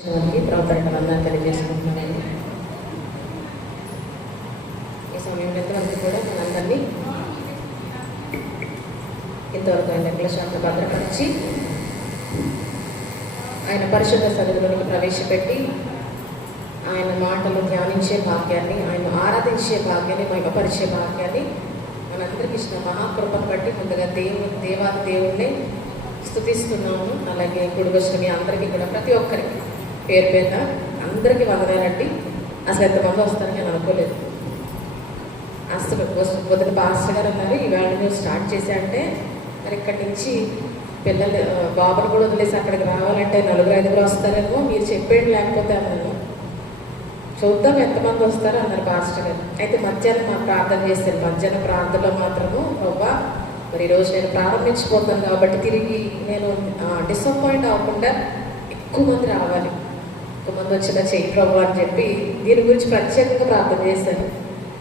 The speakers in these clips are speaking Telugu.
ప్రాపర్ వందనాలు తెలియజేసుకుంటున్నానండి. ఈ సమయం ఎంతవరకు కూడా మనందరినీ ఇంతవరకు ఆయన లెక్కల శాంత భద్రపరిచి ఆయన పరిశుద్ధ సన్నిధిలోనికి ప్రవేశపెట్టి ఆయన మాటలు ధ్యానించే భాగ్యాన్ని, ఆయన ఆరాధించే భాగ్యాన్ని, మహిమపరిచే భాగ్యాన్ని మనందరికీ ఇచ్చిన మహాకృపను బట్టి ముందుగా దేవాది దేవుణ్ణి స్తుతిస్తున్నాము. అలాగే గుడికొచ్చిన మీ అందరికీ కూడా ప్రతి ఒక్కరికి పేరు పేరున అందరికీ వందనాలండి. అసలు ఎంతమంది వస్తారని నేను అనుకోలేదు. అసలు మొదటి పాస్టర్ గారు అన్నారు ఈవేళ నువ్వు స్టార్ట్ చేసా అంటే మరి ఇక్కడి నుంచి పిల్లలు బాబులు కూడా వదిలేసి అక్కడికి రావాలంటే 4-5 వస్తారేమో, మీరు చెప్పేది లేకపోతే అన్నాను. చూద్దాం ఎంతమంది వస్తారో అన్నారు పాస్టర్ గారు. అయితే మధ్యాహ్నం మా ప్రార్థన చేశాను. మధ్యాహ్నం ప్రార్థనలో మాత్రము అవ్వా మరి ఈరోజు నేను ప్రారంభించిపోతాను కాబట్టి తిరిగి నేను డిసప్పాయింట్ అవ్వకుండా ఎక్కువ మంది రావాలి, ఎక్కువ మంది వచ్చినా చెయ్యి ప్రభు అని చెప్పి దీని గురించి ప్రత్యేకంగా ప్రార్థన చేశాను.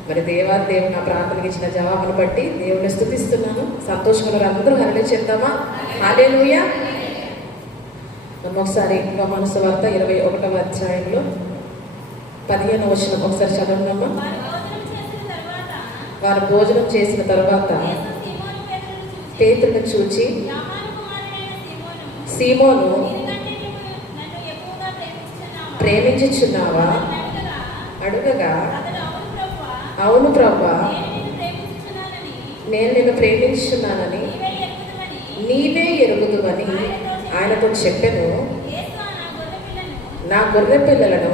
మరి దేవాది దేవుడు నా ప్రార్థనకి ఇచ్చిన జవాబును బట్టి దేవుడిని స్తుతిస్తున్నాను. సంతోషంగా అందరూ హల్లెలూయా చెప్తామా? హల్లెలూయా. ఒకసారి యోహాను సువార్త 21వ అధ్యాయంలో 15వ వచనం ఒకసారి చదవండమ్మా. వారు భోజనం చేసిన తర్వాత పేతురును చూచి, సీమోను ప్రేమించుచున్నావా అడుగగా, అవును ప్రభువా, నేను నిన్ను ప్రేమించుచున్నానని నీవే ఎరుగుదువని ఆయనతో చెప్పెను. నా గొర్రె పిల్లలను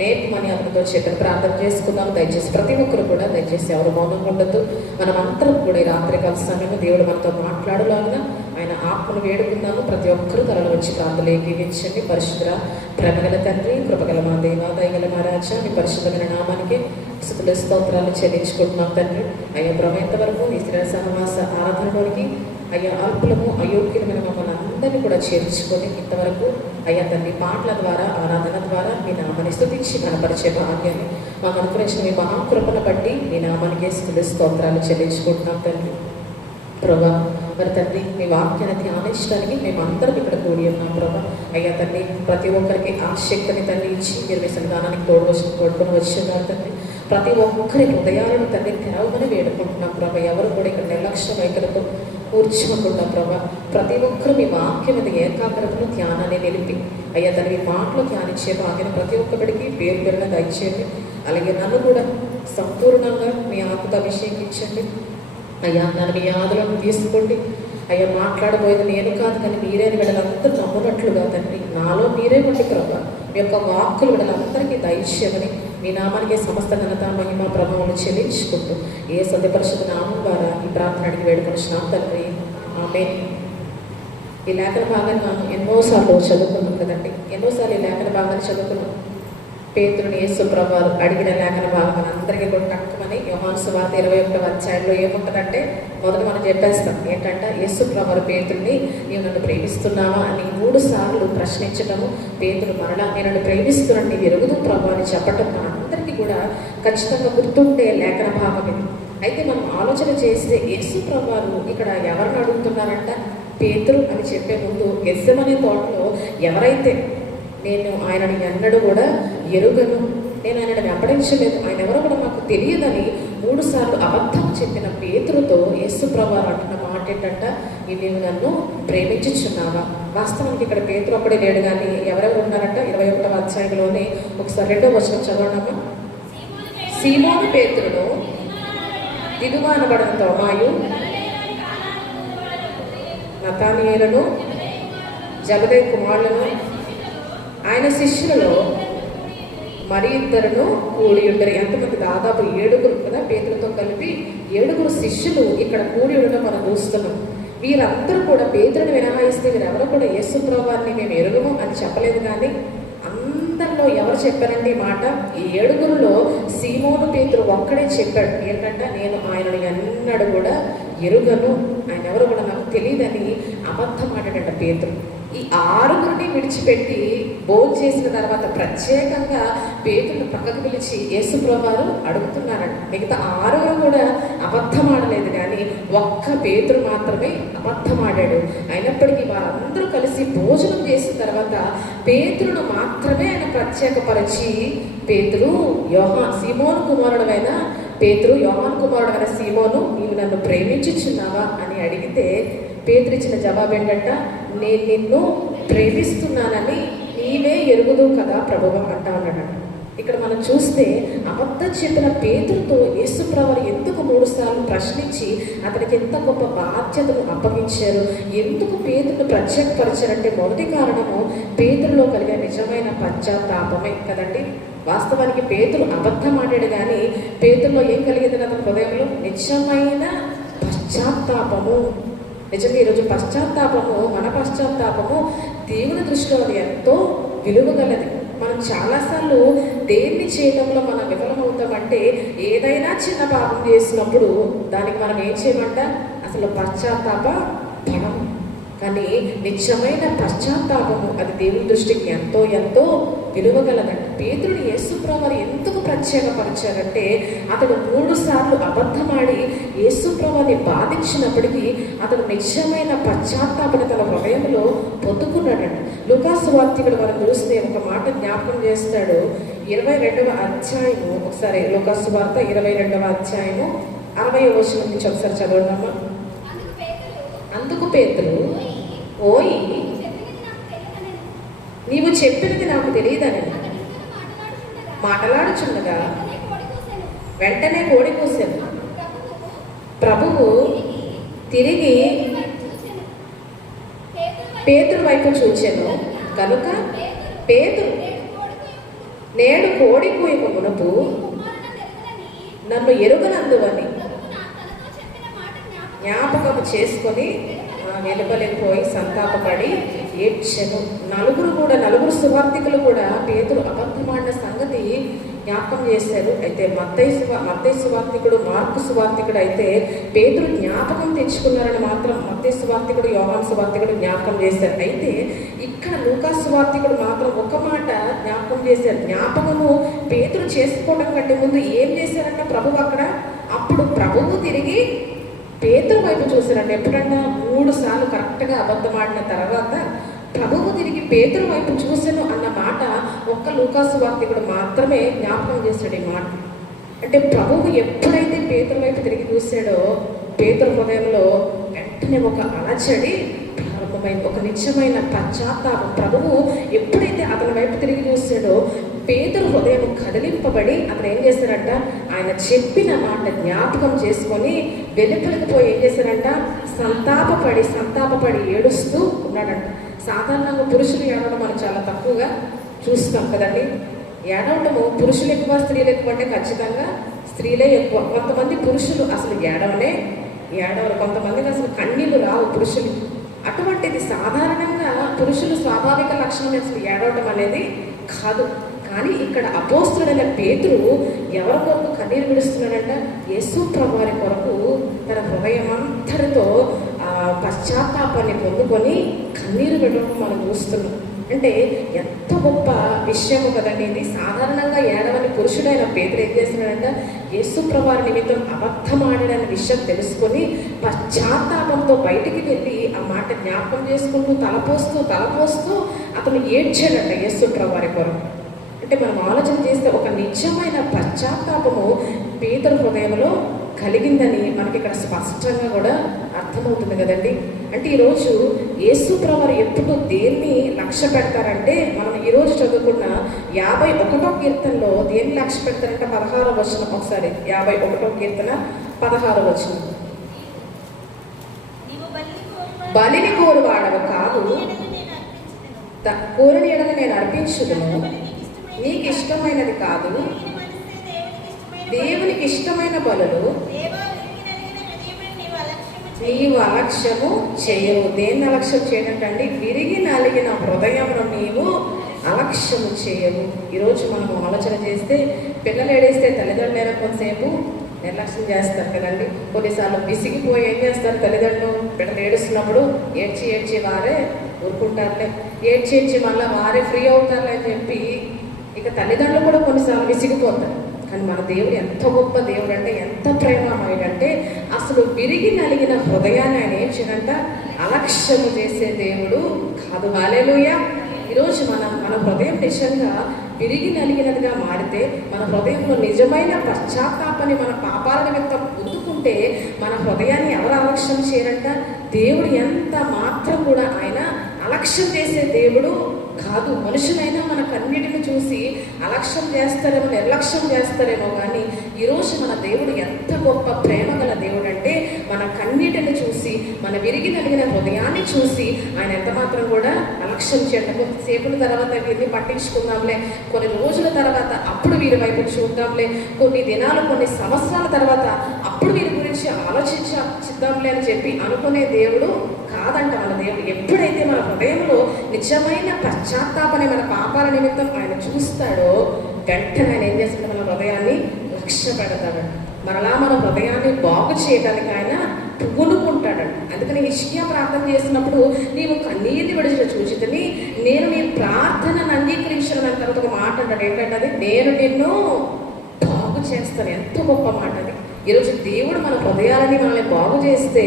నేర్పమని అతనితో చెప్పాను. ప్రార్థన చేసుకుందాం. దయచేసి ప్రతి ఒక్కరు కూడా దయచేసి ఎవరు మౌనంగా ఉండద్దు. మనం అందరం కూడా ఈ రాత్రికాల సమయంలో దేవుడు మనతో మాట్లాడలాగా ఆయన ఆత్మను వేడుకుందాము. ప్రతి ఒక్కరూ తలలో వచ్చి ప్రార్థనలు ఏకీవించండి. పరిశుద్ధ ప్రేమగల తండ్రి, కృపగల మా దేవ, దయగల మా రాజా, మీ పరిశుద్ధమైన నామానికి స్తుతులు స్తోత్రాలు చెల్లించుకుంటున్నాం తండ్రి. అయ్యా బ్రహ్మ వరకు ఈ శ్రీ సహవాస ఆరాధనలోనికి అయ్యా అల్పులము అయోగ్యులమైన మమ్మల్ని అందరినీ కూడా చేర్చుకొని ఇంతవరకు అయ్యా తండ్రి మాటల ద్వారా ఆరాధన ద్వారా మీ నామాన్ని స్తుతించి కనపరిచే భాగ్యాన్ని మాకు అనుగ్రహించిన మీ మహాకృపను బట్టి మీ నామానికి స్తుతులు స్తోత్రాలు చెల్లించుకుంటున్నాం తండ్రి. ప్రభా మరి తండ్రి మీ వాక్యాన్ని ధ్యానించడానికి మేము అందరం ఇక్కడ కూడి ఉన్నాం. ప్రభా అయ్యా తండ్రి ప్రతి ఒక్కరికి ఆసక్తిని తండ్రి ఇచ్చి మీరు మీ సంధానానికి తోడుకొని వచ్చిన్నారు తండ్రి. ప్రతి ఒక్కరి హృదయాలను తండ్రి తెరవమని వేడుకుంటున్నాం ప్రభా. ఎవరు కూడా ఇక్కడ నిర్లక్ష్య వైఖరితో కూర్చోకుండా ప్రభా ప్రతి ఒక్కరు మీ వాక్యం మీద ఏకాగ్రతను ధ్యానాన్ని నిలిపి అయ్యా తన మీ మాటలు ధ్యానించే భాగ్యం ప్రతి ఒక్కరికి పేరు పేరుగా దయచేయండి. అలాగే నన్ను కూడా సంపూర్ణంగా మీ ఆత్మతో అభిషేకించండి అయ్యా. నన్ను మీ ఆదరణ తీసుకోండి అయ్యా. మాట్లాడబోయేది నేను కాదు కానీ మీరే వీళ్ళందరూ నమ్మునట్లుగా తండ్రి నాలో మీరే ఉండి ప్రభా మీ యొక్క వాక్కులు వీళ్ళందరికీ దయచేయమని మీ నామానికి సమస్త ఘనత మహిమ ప్రభావం చెల్లించుకుంటూ ఏ సత్యపరిషత్ నామం ద్వారా ఈ ప్రార్థన అడిగి వేడుకొనిచ్చినాం తండ్రి. ఆమేన్. ఈ లేఖన భాగాన్ని మనం ఎన్నోసార్లు చదువుకున్నాం కదండి. ఎన్నోసార్లు ఈ లేఖన భాగాన్ని చదువుకున్నాం. పేతురుని యేసు ప్రభువారు అడిగిన లేఖన భాగం అందరికీ కూడా టక్కుమని యోహాను సువార్త 21వ అధ్యాయంలో ఏముంటుందంటే మొదట మనం చెప్పేస్తాం ఏంటంటే యేసు ప్రభువారు పేతురుని నీవు నన్ను ప్రేమిస్తున్నావా అని 3 సార్లు ప్రశ్నించటము. పేతురు మరలా నేను నన్ను ప్రేమిస్తున్నాను నీవు ఎరుగుదు ప్రభు అని చెప్పటం మనందరికీ కూడా ఖచ్చితంగా గుర్తుండే లేఖన భాగం ఇది. అయితే మనం ఆలోచన చేస్తే యేసు ప్రభువారు ఇక్కడ ఎవరిని అడుగుతున్నారంట? పేతురు అని చెప్పే ముందు గెత్సెమనే తోటలో ఎవరైతే నేను ఆయనని ఎన్నడూ కూడా ఎరుగను, నేను ఆయనని వెంబడించలేదు, ఆయన ఎవరో కూడా మాకు తెలియదని 3 సార్లు అబద్ధం చెప్పిన పేతురుతో యేసు ప్రభువారు అంటున్న మాట ఏంటంట, నీవు నన్ను ప్రేమించుచున్నావా? వాస్తవానికి ఇక్కడ పేతురు అప్పుడే లేడు కానీ ఎవరెవరు ఉన్నారంట 21వ అధ్యాయంలోనే ఒకసారి 2వ వచనం చదవడమ్మా. సీమోను పేతురును, దిదుమ అనబడిన తోమాయు, నతానీయేలును, జబదేయి కుమారులను, ఆయన శిష్యులలో మరి 2 కూడి ఉండరు. ఎంతమంది? దాదాపు 7 కదా. పేతులతో కలిపి 7 శిష్యులు ఇక్కడ కూడి ఉండడం మనం చూస్తున్నాం. వీరందరూ కూడా పేతురుని వినహాయిస్తే వీరెవరో కూడా యేసు ప్రభువారిని మేము ఎరుగము అని చెప్పలేదు. కానీ అందరిలో ఎవరు చెప్పారంటే ఈ మాట? ఈ 7లో సీమోను పేతురు ఒక్కడే చెప్పాడు. ఏంటంటే నేను ఆయనను ఎన్నడూ కూడా ఎరుగను, ఆయన ఎవరు కూడా నాకు తెలియదని అబద్ధం ఆడాడంట పేతురు. ఈ ఆరుగురిని విడిచిపెట్టి భోజనం చేసిన తర్వాత ప్రత్యేకంగా పేతురుని పక్కకు పిలిచి యేసుప్రభువారు అడుగుతున్నారంట. మిగతా ఆరుగురు కూడా అబద్ధం ఆడలేదు, కానీ ఒక్క పేతురు మాత్రమే అబద్ధం ఆడాడు. అయినప్పటికీ వారందరూ కలిసి భోజనం చేసిన తర్వాత పేతురును మాత్రమే ఆయన ప్రత్యేకపరిచి, పేతురు సీమోను కుమారుడైన పేతురు, యోహాను కుమారుడైన సీమోను, నీవు నన్ను ప్రేమించుచున్నావా అని అడిగితే పేతురు ఇచ్చిన జవాబు ఏంటంట, నేను నిన్ను ప్రేమిస్తున్నానని నీవే ఎరుగుదు కదా ప్రభువు అంటా ఉన్నాడు. ఇక్కడ మనం చూస్తే అబద్ధం చెప్పిన పేతురుతో యేసుప్రభువు ఎందుకు 3 సార్లు ప్రశ్నించి అతనికి ఎంత గొప్ప బాధ్యతను అప్పగించారు, ఎందుకు పేతురును ప్రత్యేకపరిచారంటే మొదటి కారణము పేతురులో కలిగే నిజమైన పశ్చాత్తాపమే కదండి. వాస్తవానికి పేతురు అబద్ధం ఆడాడు, కానీ పేతురులో ఏం కలిగింది అతని హృదయంలో? నిజమైన పశ్చాత్తాపము. నిజంగా ఈరోజు పశ్చాత్తాపము, మన పశ్చాత్తాపము దేవుని దృష్టిలో అది ఎంతో విలువగలది. మనం చాలాసార్లు దేన్ని చేయడంలో మనం విఫలమవుతామంటే, ఏదైనా చిన్న పాపం చేసినప్పుడు దానికి మనం ఏం చేయమంట, అసలు పశ్చాత్తాప పడము. కానీ నిజమైన పశ్చాత్తాపము అది దేవుని దృష్టికి ఎంతో ఎంతో విలువగలదంట. పేతురుని యేసుప్రభువారు ఎందుకు ప్రత్యేకపరిచారంటే, అతడు 3 సార్లు అబద్ధమాడి యేసుప్రభువారిని బాధించినప్పటికీ అతడు నిజమైన పశ్చాత్తాపని తన హృదయంలో పొందుకున్నాడంట. లూకాసు వార్తికుడు మనం చూస్తే ఒక మాట జ్ఞాపకం చేస్తాడు. 22వ అధ్యాయము, ఒకసారి లూకాసు వార్త 22వ అధ్యాయము 60వ వచనం నుంచి ఒకసారి చదవండమ్మా. అందుకు పేతురు, ఓయి నీవు చెప్పినది నాకు తెలియదని మాట్లాడుచుండగా వెంటనే కోడి కూసాను. ప్రభువు తిరిగి పేతురు వైపు చూచెను కనుక పేతురు, నేడు కోడి కూయక మునుపు నన్ను ఎరుగనందువని జ్ఞాపకం చేసుకొని వెలుపలేకపోయి సంతాపపడి ఏడ్చెను. నలుగురు సువార్తికులు కూడా పేతురు అబద్ధమాడిన సంగతి జ్ఞాపకం చేశారు. అయితే మత్తయి సువార్తికుడు, మార్కు సువార్తికుడు అయితే పేతురు జ్ఞాపకం తెచ్చుకున్నారని మాత్రం మత్తయి సువార్తికుడు, యోహాను సువార్తికుడు జ్ఞాపకం చేశారు. అయితే ఇక్కడ లూకా సువార్తికుడు మాత్రం ఒక మాట జ్ఞాపకం చేశారు. జ్ఞాపకము పేతురు చేసుకోవడం కంటే ముందు ఏం చేశారంట ప్రభువు అక్కడ? అప్పుడు ప్రభువు తిరిగి పేతురు వైపు చూశారంట. ఎప్పుడన్నా 3 సార్లు కరెక్ట్గా అబద్ధమాడిన తర్వాత ప్రభువు తిరిగి పేతురు వైపు చూశాను అన్న మాట ఒక్క లూకా సువార్తికుడు మాత్రమే జ్ఞాపకం చేశాడు ఈ మాట. అంటే ప్రభువు ఎప్పుడైతే పేతురు వైపు తిరిగి చూశాడో పేతురు హృదయంలో వెంటనే ఒక అలచడి ప్రారంభమైంది, ఒక నిజమైన పశ్చాత్తాపం. ప్రభువు ఎప్పుడైతే అతని వైపు తిరిగి చూశాడో పేతురు హృదయం కదిలింపబడి అతను ఏం చేశారంట, ఆయన చెప్పిన మాట జ్ఞాపకం చేసుకొని వెలుపలికి పోయి ఏం చేశారంట, సంతాపపడి ఏడుస్తూ ఉన్నాడంట. సాధారణంగా పురుషులు ఏడవడం మనం చాలా తక్కువగా చూస్తాం కదండి. ఏడవటము పురుషులు ఎక్కువ స్త్రీలు ఎక్కువ అంటే ఖచ్చితంగా స్త్రీలే ఎక్కువ. కొంతమంది పురుషులు అసలు ఏడవరు, కొంతమందికి అసలు కన్నీళ్ళు రావు పురుషులు. అటువంటిది సాధారణంగా పురుషులు స్వాభావిక లక్షణం అసలు ఏడవటం అనేది కాదు. కానీ ఇక్కడ అపోస్తుడైన పేతురు ఎవరి కొరకు కన్నీరు విడుస్తున్నాడంట? యేసుప్రభువారి కొరకు తన హృదయమంతటితో పశ్చాత్తాపాన్ని పొందుకొని కన్నీరు విడవడం మనం చూస్తున్నాం. అంటే ఎంత గొప్ప విషయము కదండి ఇది. సాధారణంగా ఏడవని పురుషుడైన పేతురు ఏం చేస్తున్నాడంట, యేసుప్రభువారి నిమిత్తం అబద్ధమాడని విషయం తెలుసుకొని పశ్చాత్తాపంతో బయటికి వెళ్ళి ఆ మాట జ్ఞాపకం చేసుకుంటూ తలపోస్తూ అతను ఏడ్చాడంట యేసుప్రభువారి కొరకు. అంటే మనం ఆలోచన చేస్తే ఒక నిజమైన పశ్చాత్తాపము పేతురు హృదయంలో కలిగిందని మనకి ఇక్కడ స్పష్టంగా కూడా అర్థమవుతుంది కదండి. అంటే ఈరోజు యేసుప్రభువారు ఎప్పుడు దేన్ని లక్ష్య పెడతారంటే, మనం ఈరోజు చదువుకున్న 51వ కీర్తనలో దేన్ని లక్ష్య పెడతారంటే 16వ వచనం. ఒకసారి 51వ కీర్తన 16వ వచనం. బలిని కోరువాడవు కాదు, కోరిన ఎడల నేను అర్పించుదును, నీకు ఇష్టమైనది కాదు, దేవునికి ఇష్టమైన బలులు నీవు అలక్ష్యము చేయవు. దేన్ని అలక్ష్యం చేయనంటండి? విరిగి నలిగిన హృదయమును నీవు అలక్ష్యము చేయవు. ఈరోజు మనం ఆలోచన చేస్తే పిల్లలు ఏడేస్తే తల్లిదండ్రులు కొంతసేపు నిర్లక్ష్యం చేస్తారు కదండి. కొన్నిసార్లు విసిగిపోయి ఏం చేస్తారు తల్లిదండ్రులు? పిల్లలు ఏడుస్తున్నప్పుడు ఏడ్చి వారే ఊరుకుంటారులే, ఏడ్చేడ్చి మళ్ళీ వారే ఫ్రీ అవుతారులే అని చెప్పి ఇక తల్లిదండ్రులు కూడా కొన్నిసార్లు విసిగిపోతారు. కానీ మన దేవుడు ఎంత గొప్ప దేవుడు అంటే, ఎంత ప్రేమమయుడంటే, అసలు విరిగి నలిగిన హృదయాన్ని ఆయన ఏం చేయడంట, అలక్ష్యము చేసే దేవుడు కాదు. హల్లెలూయా. ఈరోజు మన హృదయం నిజంగా విరిగి నలిగినదిగా మారితే, మన హృదయంలో నిజమైన పశ్చాత్తాపని మన పాపాల నిమిత్తం పొందుకుంటే, మన హృదయాన్ని ఎవరు అలక్ష్యం చేయరంట? దేవుడు ఎంత మాత్రం కూడా ఆయన అలక్ష్యం చేసే దేవుడు కాదు. మనుషులైనా మనకన్నిటిని చూసి అలక్ష్యం చేస్తారేమో, నిర్లక్ష్యం చేస్తారేమో, కానీ ఈరోజు మన దేవుడు ఎంత గొప్ప ప్రేమ గల దేవుడు అంటే, మన కన్నిటిని చూసి, మన విరిగి నలిగిన హృదయాన్ని చూసి ఆయన ఎంత మాత్రం కూడా అలక్ష్యం చేయడం. కొద్దిసేపుల తర్వాత వీరిని పట్టించుకుందాంలే, కొన్ని రోజుల తర్వాత అప్పుడు వీరి వైపు చూద్దాంలే, కొన్ని దినాలు, కొన్ని సంవత్సరాల తర్వాత అప్పుడు వీరి గురించి ఆలోచించిద్దాంలే అని చెప్పి అనుకునే దేవుడు కాదంట మన దేవుడు. ఎప్పుడైతే మన హృదయంలో నిజమైన పశ్చాత్తాపని, మన పాపాల నిమిత్తం ఆయన చూస్తాడో, వెంటనే ఆయన ఏం చేస్తాడు, మన హృదయాన్ని లక్ష్య పెడతాడు. మరలా మన హృదయాన్ని బాగు చేయడానికి ఆయన పూనుకుంటాడంట. అందుకని హిజ్కియా ప్రార్థన చేసినప్పుడు, నీవు కన్నీటిని విడిచిన చూచితిని, నేను నీ ప్రార్థనను అంగీకరించిన తర్వాత ఒక మాట అంటాడు. ఏంటంటే అది, నేను నిన్ను బాగు చేస్తాను. ఎంత గొప్ప మాట అది. ఈరోజు దేవుడు మన హృదయాలని మనల్ని బాగు చేస్తే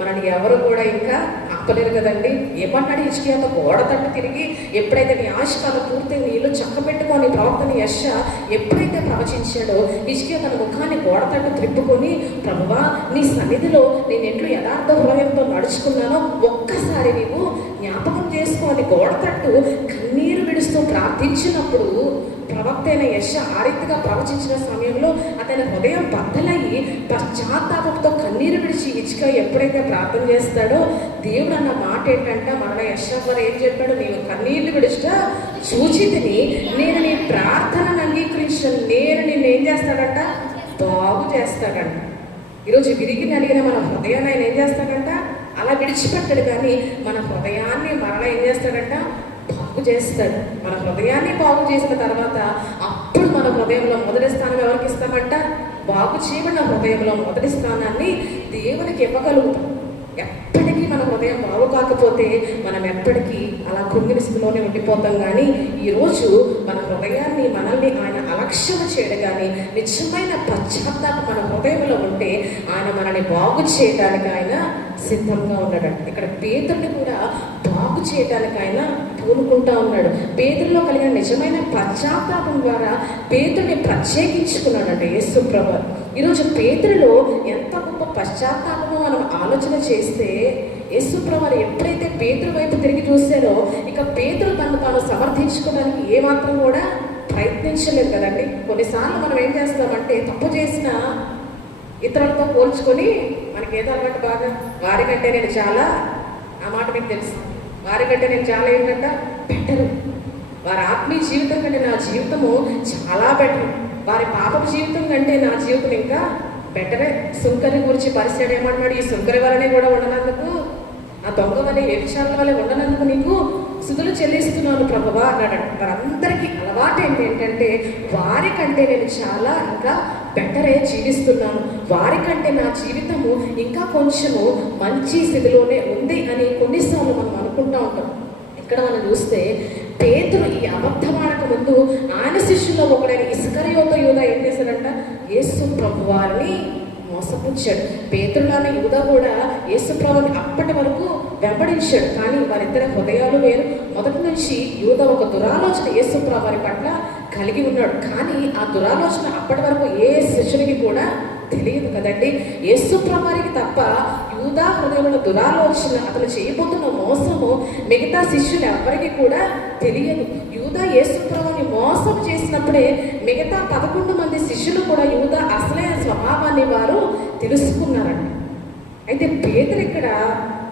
మనల్ని ఎవరు కూడా ఇంకా ఆపలేరు కదండి. ఏమన్నాడు హిజ్కియాతో? గోడ తట్టు తిరిగి ఎప్పుడైతే నీ ఆశకాలం పూర్తి నీళ్ళు చక్క పెట్టుకొని ప్రవక్తని యెషయా ఎప్పుడైతే ప్రవచించాడో, హిజ్కియా తన ముఖాన్ని గోడ తట్టు త్రిప్పుకొని, ప్రభువా నీ సన్నిధిలో నేను ఎట్లు యథార్థ హృదయంతో నడుచుకున్నానో ఒక్కసారి నీవు జ్ఞాపకం చేసుకొని గోడ తట్టు కన్నీరు విడుస్తూ ప్రార్థించినప్పుడు, ప్రవక్త అయిన యెషయా ఆ రీతిగా ప్రవచించిన సమయంలో అతని హృదయం బద్దలయ్యి పశ్చాత్తాపంతో కన్నీరు విడిచి హిజ్కియా ఎప్పుడైతే ప్రార్థన చేస్తాడో, దేవుడు అన్న మాట ఏంటంటే, మన యెషయా ద్వారా ఏం చెప్పాడు? నీవు కన్నీళ్లు విడిచుట చూచితిని, నేను నీ ప్రార్థనను అంగీకరించిన, నేను నిన్ను ఏం చేస్తాడంట, బాగు చేస్తాడంట. ఈరోజు విరిగి నలిగిన మన హృదయాన్ని ఆయన ఏం చేస్తాడంట, అలా విడిచిపెట్టాడు. కానీ మన హృదయాన్ని మరలా ఏం చేస్తాడంట, బాగు చేస్తాడు. మన హృదయాన్ని బాగు చేసిన తర్వాత అప్పుడు మన హృదయంలో మొదటి స్థానం ఎవరికి ఇస్తామంట? బాగు చేయబడిన హృదయంలో మొదటి స్థానాన్ని దేవునికి ఇవ్వగలుగుతాం. ఎప్పటికీ మన హృదయం బాగు కాకపోతే మనం ఎప్పటికీ అలా కృంగిని స్థితిలోనే ఉండిపోతాం. కానీ ఈరోజు మన హృదయాన్ని, మనల్ని ఆయన అలక్ష్యం చేయడం కానీ నిజమైన పశ్చాత్తాపం మన హృదయంలో ఉంటే ఆయన మనల్ని బాగు చేయడానికి ఆయన సిద్ధంగా ఉన్నాడంట. ఇక్కడ పేతురుని కూడా బాగు చేయడానికి ఆయన పూనుకుంటా ఉన్నాడు. పేతురులో కలిగిన నిజమైన పశ్చాత్తాపం ద్వారా పేతురుని ప్రత్యేకించుకున్నాడంట యేసు ప్రభువు. ఈరోజు పేతురులో ఎంత గొప్ప పశ్చాత్తాపమో మనం ఆలోచన చేస్తే, యేసు ప్రభువు ఎప్పుడైతే పేతురు వైపు తిరిగి చూసారో, ఇక పేతురు తను తాను సమర్థించుకోవడానికి ఏమాత్రం కూడా ప్రయత్నించలేదు కదండి. కొన్నిసార్లు మనం ఏం చేస్తామంటే, తప్పు చేసిన ఇతరులతో పోల్చుకొని మనకి ఏదో అలవాటు, బాగా వారికంటే నేను చాలా, ఆ మాట మీకు తెలుసు, వారికంటే నేను చాలా ఏంటంట బెటరు, వారి ఆత్మీయ జీవితం కంటే నా జీవితము చాలా బెటర్, వారి పాపపు జీవితం కంటే నా జీవితం ఇంకా బెటరే. సుంకరి గురించి పరిచయం ఏమంటున్నాడు? ఈ సుంకరి వలనే కూడా ఉండనందుకు, ఆ దొంగ వలె, వ్యభిచారుల వలె ఉండనందుకు నీకు స్తుతులు చెల్లిస్తున్నాను ప్రభువా అన్నాడు. వారందరికీ అలవాటు ఏంటంటే, వారికంటే నేను చాలా ఇంకా బెటరే జీవిస్తున్నాను, వారికంటే నా జీవితము ఇంకా కొంచెము మంచి స్థితిలోనే ఉంది అని కొన్నిసార్లు మనం అనుకుంటూ ఉంటాం. ఇక్కడ మనం చూస్తే పేతురు ఈ అబద్ధమాడక ముందు ఆయన శిష్యుల్లో ఒకడైన ఇస్కరియోత యూదా ఏం చేశాడంట? యేసు ప్రభువారిని మోసపుచ్చాడు. పేతురులానే యూదా కూడా యేసు ప్రభుని అప్పటి వరకు వెంబడించాడు. కానీ వారిద్దరి హృదయాలు వేరు. మొదటి నుంచి యూదా ఒక దురాలోచన యేసు ప్రభువారి పట్ల కలిగి ఉన్నాడు. కానీ ఆ దురాలోచన అప్పటి వరకు ఏ శిష్యునికి కూడా తెలియదు కదండి. యేసు ప్రభువారికి తప్ప యూదా హృదయంలో దురాలోచన, అతను చేయబోతున్న మోసము మిగతా శిష్యులు ఎవరికి కూడా తెలియదు. యూదా యేసు ప్రభువుని మోసం చేసినప్పుడే మిగతా 11 మంది శిష్యులు కూడా యూదా అసలైన స్వభావాన్ని వారు తెలుసుకున్నారండి. అయితే పేతురు ఇక్కడ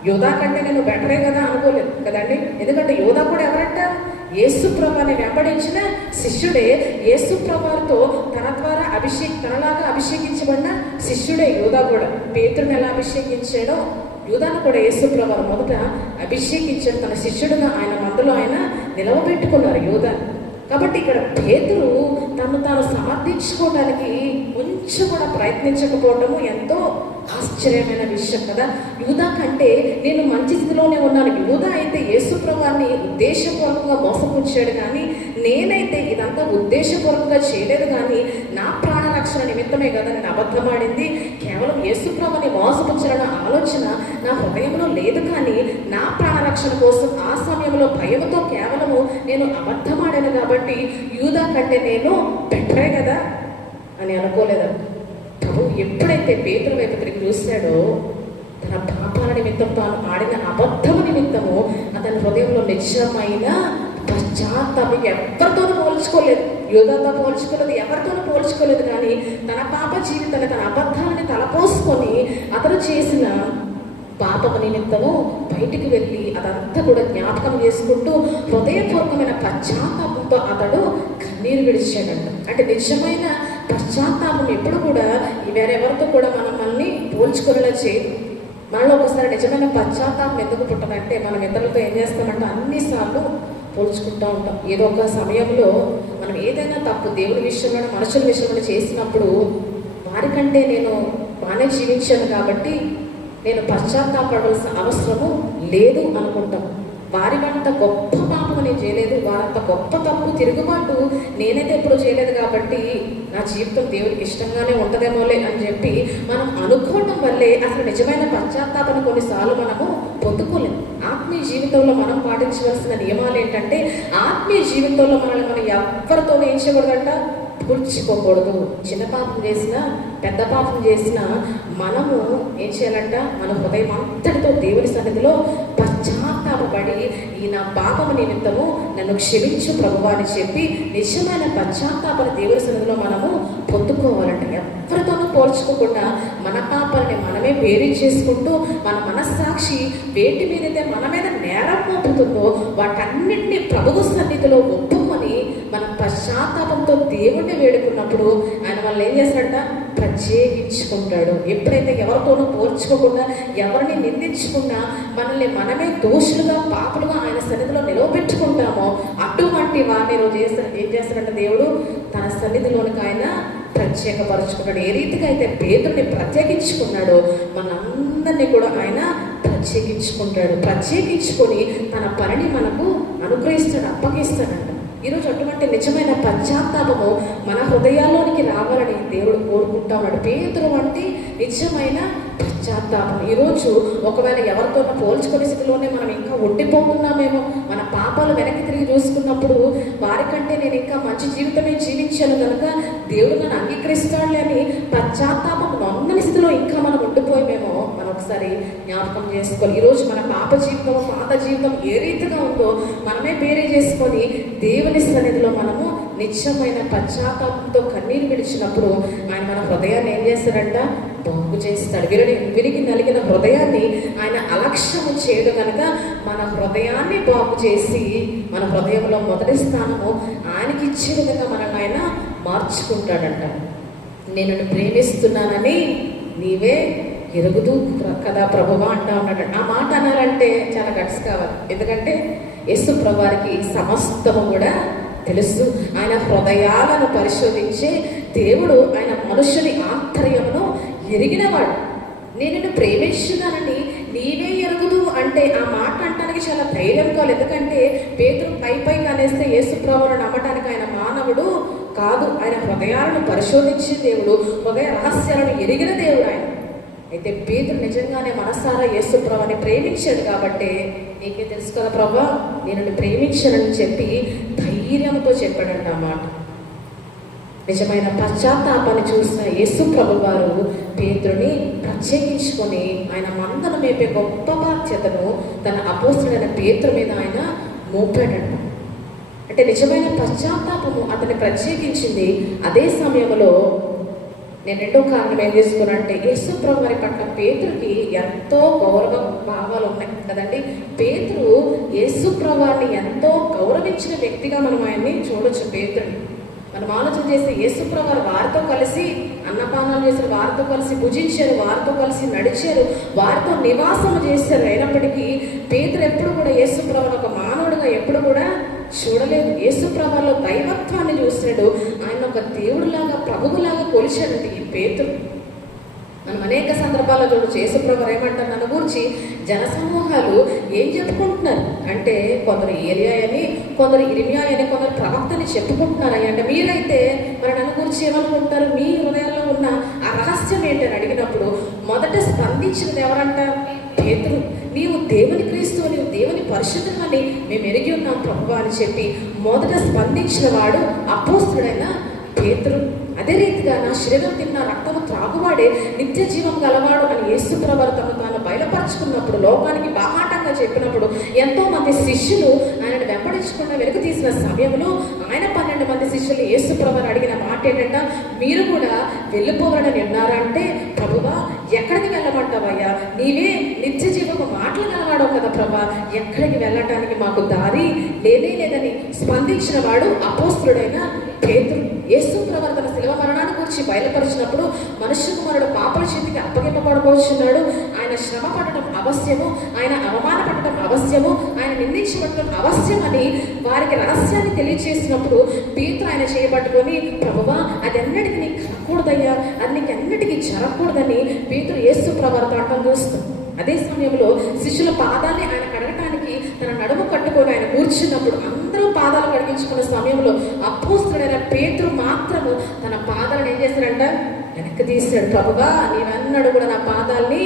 యూదా కంటే నేను బెటరే కదా అనుకోలేదు కదండి. ఎందుకంటే యూదా కూడా ఎవరంట? యేసు ప్రభువుని వెంబడించిన శిష్యుడే. యేసు ప్రభువుతో తన ద్వారా తనలాగా అభిషేకించబడిన శిష్యుడే యూదా కూడా. పేతురుని ఎలా అభిషేకించాడో యూదాను కూడా యేసు ప్రభువు మొదట అభిషేకించాడు. తన శిష్యుడుగా ఆయన మందలో ఆయన నిలవబెట్టుకున్నారు యూదాను. కాబట్టి ఇక్కడ పేతురు తను తాను సమర్థించుకోవడానికి కొంచెం కూడా ప్రయత్నించకపోవడము ఎంతో ఆశ్చర్యమైన విషయం కదా. యూదా కంటే నేను మంచి స్థితిలోనే ఉన్నాను. యూదా అయితే యేసు ప్రభువుని ఉద్దేశపూర్వకంగా మోసపుచ్చాడు, కానీ నేనైతే ఇదంతా ఉద్దేశపూర్వకంగా చేయలేదు, కానీ నా ప్రాణ రక్షణ నిమిత్తమే కదా నేను అబద్ధమాడింది. కేవలం యేసు ప్రభువుని మోసపుచ్చాలన్న ఆలోచన నా హృదయంలో లేదు, కానీ నా ప్రాణ రక్షణ కోసం ఆ సమయంలో భయంతో కేవలము నేను అబద్ధమాడాను కాబట్టి యూదా కంటే నేను బెటరే కదా అని అనుకోలేదండి. ప్రభు ఎప్పుడైతే పేతురు వైపు తిరిగి చూశాడో, తన పాపాల నిమిత్తం తాను ఆడిన అబద్ధము నిమిత్తము అతని హృదయంలో నిజమైన పశ్చాత్తాపం ఎవరితోనూ పోల్చుకోలేదు. యూదాతో పోల్చుకోలేదు, ఎవరితోనూ పోల్చుకోలేదు, కానీ తన పాప జీవితాన్ని, తన అబద్ధాలని తలపోసుకొని అతను చేసిన పాపము నిమిత్తము బయటికి వెళ్ళి అదంతా కూడా జ్ఞాపకం చేసుకుంటూ హృదయపూర్వకమైన పశ్చాత్తాపంతో అతడు కన్నీరు విడిచాడంట. అంటే నిజమైన పశ్చాత్తాపం ఎప్పుడు కూడా వేరెవరితో కూడా మనల్ని పోల్చుకునేలా చేయదు. మనలో ఒకసారి నిజమైన పశ్చాత్తాపం ఎందుకు పుట్టదంటే, మనం ఇతరులతో ఏం చేస్తామంటే అన్నిసార్లు పోల్చుకుంటూ ఉంటాం. ఏదో ఒక సమయంలో మనం ఏదైనా తప్పు దేవుడి విషయంలో, మనుషుల విషయంలో చేసినప్పుడు వారికంటే నేను బాగానే జీవించాను కాబట్టి నేను పశ్చాత్తాపడాల్సిన అవసరము లేదు అనుకుంటాం. వారి వంట గొప్ప పాపం నేను చేయలేదు, వారంత గొప్ప తప్పు తిరుగుబాటు నేనైతే ఎప్పుడు చేయలేదు కాబట్టి నా జీవితం దేవుడికి ఇష్టంగానే ఉంటుందేమోలే అని చెప్పి మనం అనుకోవడం వల్లే అసలు నిజమైన పశ్చాత్తాపన కొన్నిసార్లు మనము పొందుకోలేము. ఆత్మీయ జీవితంలో మనం పాటించవలసిన నియమాలు ఏంటంటే, ఆత్మీయ జీవితంలో మనల్ని మనం ఎవరితోనూ ఏం చేయకూడదంట, పూడ్చిపోకూడదు. చిన్న పాపం చేసినా పెద్ద పాపం చేసినా మనము ఏం చేయాలంట, మన హృదయం అంతటితో దేవుని సన్నిధిలో పశ్చాత్తాపడి ఈ నా పాపము నిమిత్తము నన్ను క్షమించు ప్రభువా అని చెప్పి నిజమైన పశ్చాత్తాపన దేవుని సన్నిధిలో మనము పొందుకోవాలంట. ఎవరితోనూ పోల్చుకోకుండా మన పాపాలని మనమే బేరీ చేసుకుంటూ మన మనస్సాక్షి వేటి మీదైతే మన మీద నేరం మోపుతుందో వాటన్నిటినీ ప్రభువు సన్నిధిలో ఒప్పుకొని మనం పశ్చాత్తాపంతో దేవుణ్ణి వేడుకున్నప్పుడు ఆయన వాళ్ళు ఏం చేస్తాడంట, ప్రత్యేకించుకుంటాడు. ఎప్పుడైతే ఎవరితోనూ పోల్చుకోకుండా, ఎవరిని నిందించకుండా మనల్ని మనమే దోషులుగా, పాపులుగా ఆయన సన్నిధిలో నిలవబెట్టుకుంటామో అటువంటి వారిని రోజు ఏం చేస్తాడంట, దేవుడు తన సన్నిధిలోనికి ఆయన ప్రత్యేకపరుచుకున్నాడు. ఏ రీతిగా అయితే పేతురుని ప్రత్యేకించుకున్నాడో మనందరినీ కూడా ఆయన ప్రత్యేకించుకుంటాడు. ప్రత్యేకించుకొని తన పనిని మనకు అనుగ్రహిస్తాడు, అప్పగిస్తాడంట. ఈరోజు అటువంటి నిజమైన పశ్చాత్తాపము మన హృదయాల్లోనికి రావాలని దేవుడు కోరుకుంటా ఉన్నాడు. పేతురు వంటి నిజమైన పశ్చాత్తాపం ఈరోజు ఒకవేళ ఎవరితో పోల్చుకునే స్థితిలోనే మనం ఇంకా ఉండిపోతున్నామేమో, మన పాపాలు వెనక్కి తిరిగి చూసుకున్నప్పుడు వారికంటే నేను ఇంకా మంచి జీవితమే జీవించాను కనుక దేవుడు నన్ను అంగీకరిస్తాడులే అని పశ్చాత్తాపం నొందని స్థితిలో ఇంకా మనం ఉండిపోయామేమో మనం ఒకసారి జ్ఞాపకం చేసుకోవాలి. ఈరోజు మన పాప జీవితం, పాత జీవితం ఏ రీతిగా ఉందో మనమే బేరీ చేసుకొని దేవుని సన్నిధిలో మనము నిజమైన పశ్చాత్తాపంతో కన్నీరు విడిచినప్పుడు ఆయన మన హృదయాన్ని ఏం చేస్తాడంట, బాగు చేస్తాడు. విరిగి నలిగిన హృదయాన్ని ఆయన అలక్ష్యము చేయడం కనుక మన హృదయాన్ని బాగు చేసి మన హృదయంలో మొదటి స్థానము ఆయనకి ఇచ్చే విధంగా మనల్ని ఆయన మార్చుకుంటాడంట. నేను ప్రేమిస్తున్నానని నీవే ఎరుగుదు కదా ప్రభువా అంటా ఉన్నాడు. ఆ మాట అనాలంటే చాలా గట్స్ కావాలి. ఎందుకంటే యేసు ప్రభువారికి సమస్తము కూడా తెలుసు. ఆయన హృదయాలను పరిశోధించే దేవుడు, ఆయన మనుషుని ఆంతర్యమును ఎరిగినవాడు. నేను ప్రేమిస్తున్నానని నీవే ఎరుగుదు అంటే ఆ మాట అంటానికి చాలా ధైర్యం కావాలి. ఎందుకంటే పేతురు పై కానేస్తే యేసు ప్రభువును నమ్మటానికి ఆయన మానవుడు కాదు. ఆయన హృదయాలను పరిశోధించే దేవుడు, హృదయ రహస్యాలను ఎరిగిన దేవుడు ఆయన. అయితే పేతురు నిజంగానే మనసారా యేసు ప్రభువుని ప్రేమించాడు కాబట్టి నీకే తెలుసు కదా ప్రభా నేను ప్రేమించానని చెప్పి ధైర్యంతో చెప్పాడంట ఆ మాట. నిజమైన పశ్చాత్తాపాన్ని చూసిన యేసు ప్రభు వారు పేతురుని ప్రత్యేకించుకొని ఆయన మందను మేపే గొప్ప బాధ్యతను తన అపోస్తుడైన పేతురు మీద ఆయన మోపాడంట. అంటే నిజమైన పశ్చాత్తాపము అతన్ని ప్రత్యేకించింది. అదే సమయంలో నేను రెండో కారణం ఏం చేసుకున్నానంటే, యేసు ప్రభు వారి పట్ల పేతురుకి ఎంతో గౌరవ భావాలు ఉన్నాయి కదండి. పేతురు యేసు ప్రభువాన్ని ఎంతో గౌరవించిన వ్యక్తిగా మనం ఆయన్ని చూడొచ్చు. పేతురుని మనం ఆలోచన చేస్తే యేసు ప్రభు వారితో కలిసి అన్నపానాలు చేశారు, వారితో కలిసి భుజించారు, వారితో కలిసి నడిచారు, వారితో నివాసం చేశారు. అయినప్పటికీ పేతురు ఎప్పుడు కూడా యేసు ప్రభువుని ఒక మానవుడిగా ఎప్పుడు కూడా చూడలేదు. యేసు ప్రభువులో దైవత్వాన్ని చూశాడు. ఆయన ఒక దేవుడిలాగా ప్రభువులాగా కొలిచాడంటే ఈ పేతురు. మనం అనేక సందర్భాల్లో చూడొచ్చు. యేసు ప్రభువు ఏమంటారు, నన్ను గురించి జనసమూహాలు ఏం చెప్పుకుంటున్నారు అంటే, కొందరు ఏలియా అని, కొందరు ఇర్మియా అని, కొందరు ప్రవక్తని చెప్పుకుంటున్నారు. అంటే మీరైతే మరి నన్ను గురించి ఏమనుకుంటారు? మీ హృదయాల్లో ఉన్న ఆ రహస్యం ఏంటని అడిగినప్పుడు మొదట స్పందించినది ఎవరంట? పేతురు. నీవు దేవుని క్రీస్తు, నీవు దేవుని పరిశుద్ధుడు అని మేము ఎరిగి ఉన్నాం ప్రభువా అని చెప్పి మొదట స్పందించిన వాడు అపోస్తుడైన పేతురు. అదే రీతిగా నా శరీరం తిన్న రక్తము త్రాగువాడే నిత్య జీవం గలవాడు అని యేసు ప్రభువు తను తాను బయలుపరుచుకున్నప్పుడు, లోకానికి బాహాటంగా చెప్పినప్పుడు ఎంతో మంది శిష్యులు ఆయనను వెంబడించకుండా వెనుక తీసిన సమయంలో ఆయన 12 మంది శిష్యులు యేసు ప్రభువుని అడిగిన మాట ఏంటంటే, మీరు కూడా వెళ్ళిపోవాలని ఉన్నారంటే, ప్రభువా ఎక్కడికి వెళ్ళమంటావయ్యా? నీవే నిత్య జీవము మాటలు గలవాడవు కదా ప్రభా, ఎక్కడికి వెళ్ళటానికి మాకు దారి లేదని స్పందించిన వాడు అపోస్తుడైన పేతురు. యేసు ప్రభువు తన శిలువ మరణాన్ని గురించి బయలుపరిచినప్పుడు మనుష్య కుమారుడు పాపల చేతికి అప్పగింపబడబోచున్నాడు, ఆయన శ్రమ పడటం అవశ్యము, ఆయన అవమానపడటం అవశ్యము, ఆయన నిందించబడటం అవశ్యమని వారికి రహస్యాన్ని తెలియజేసినప్పుడు పేతురు ఆయన చేయబట్టుకొని, ప్రభువా అది ఎన్నటికీ నీకు కలగకూడదయ్యా, అది నీకు ఎన్నటికీ జరగకూడదని పేతురు యేసు ప్రభువుతో అంటం చూస్తాం. అదే సమయంలో శిష్యుల పాదాన్ని ఆయన కడగటానికి తన నడుము కట్టుకొని ఆయన కూర్చున్నప్పుడు అందరూ పాదాలు కడిగించుకున్న సమయంలో అపోస్తుడైన పేతురు మాత్రము తన పాదాలను ఏం చేశాడంట? వెనక్కి తీశాడు. ప్రభువా నీవెన్నడూ కూడా నా పాదాలని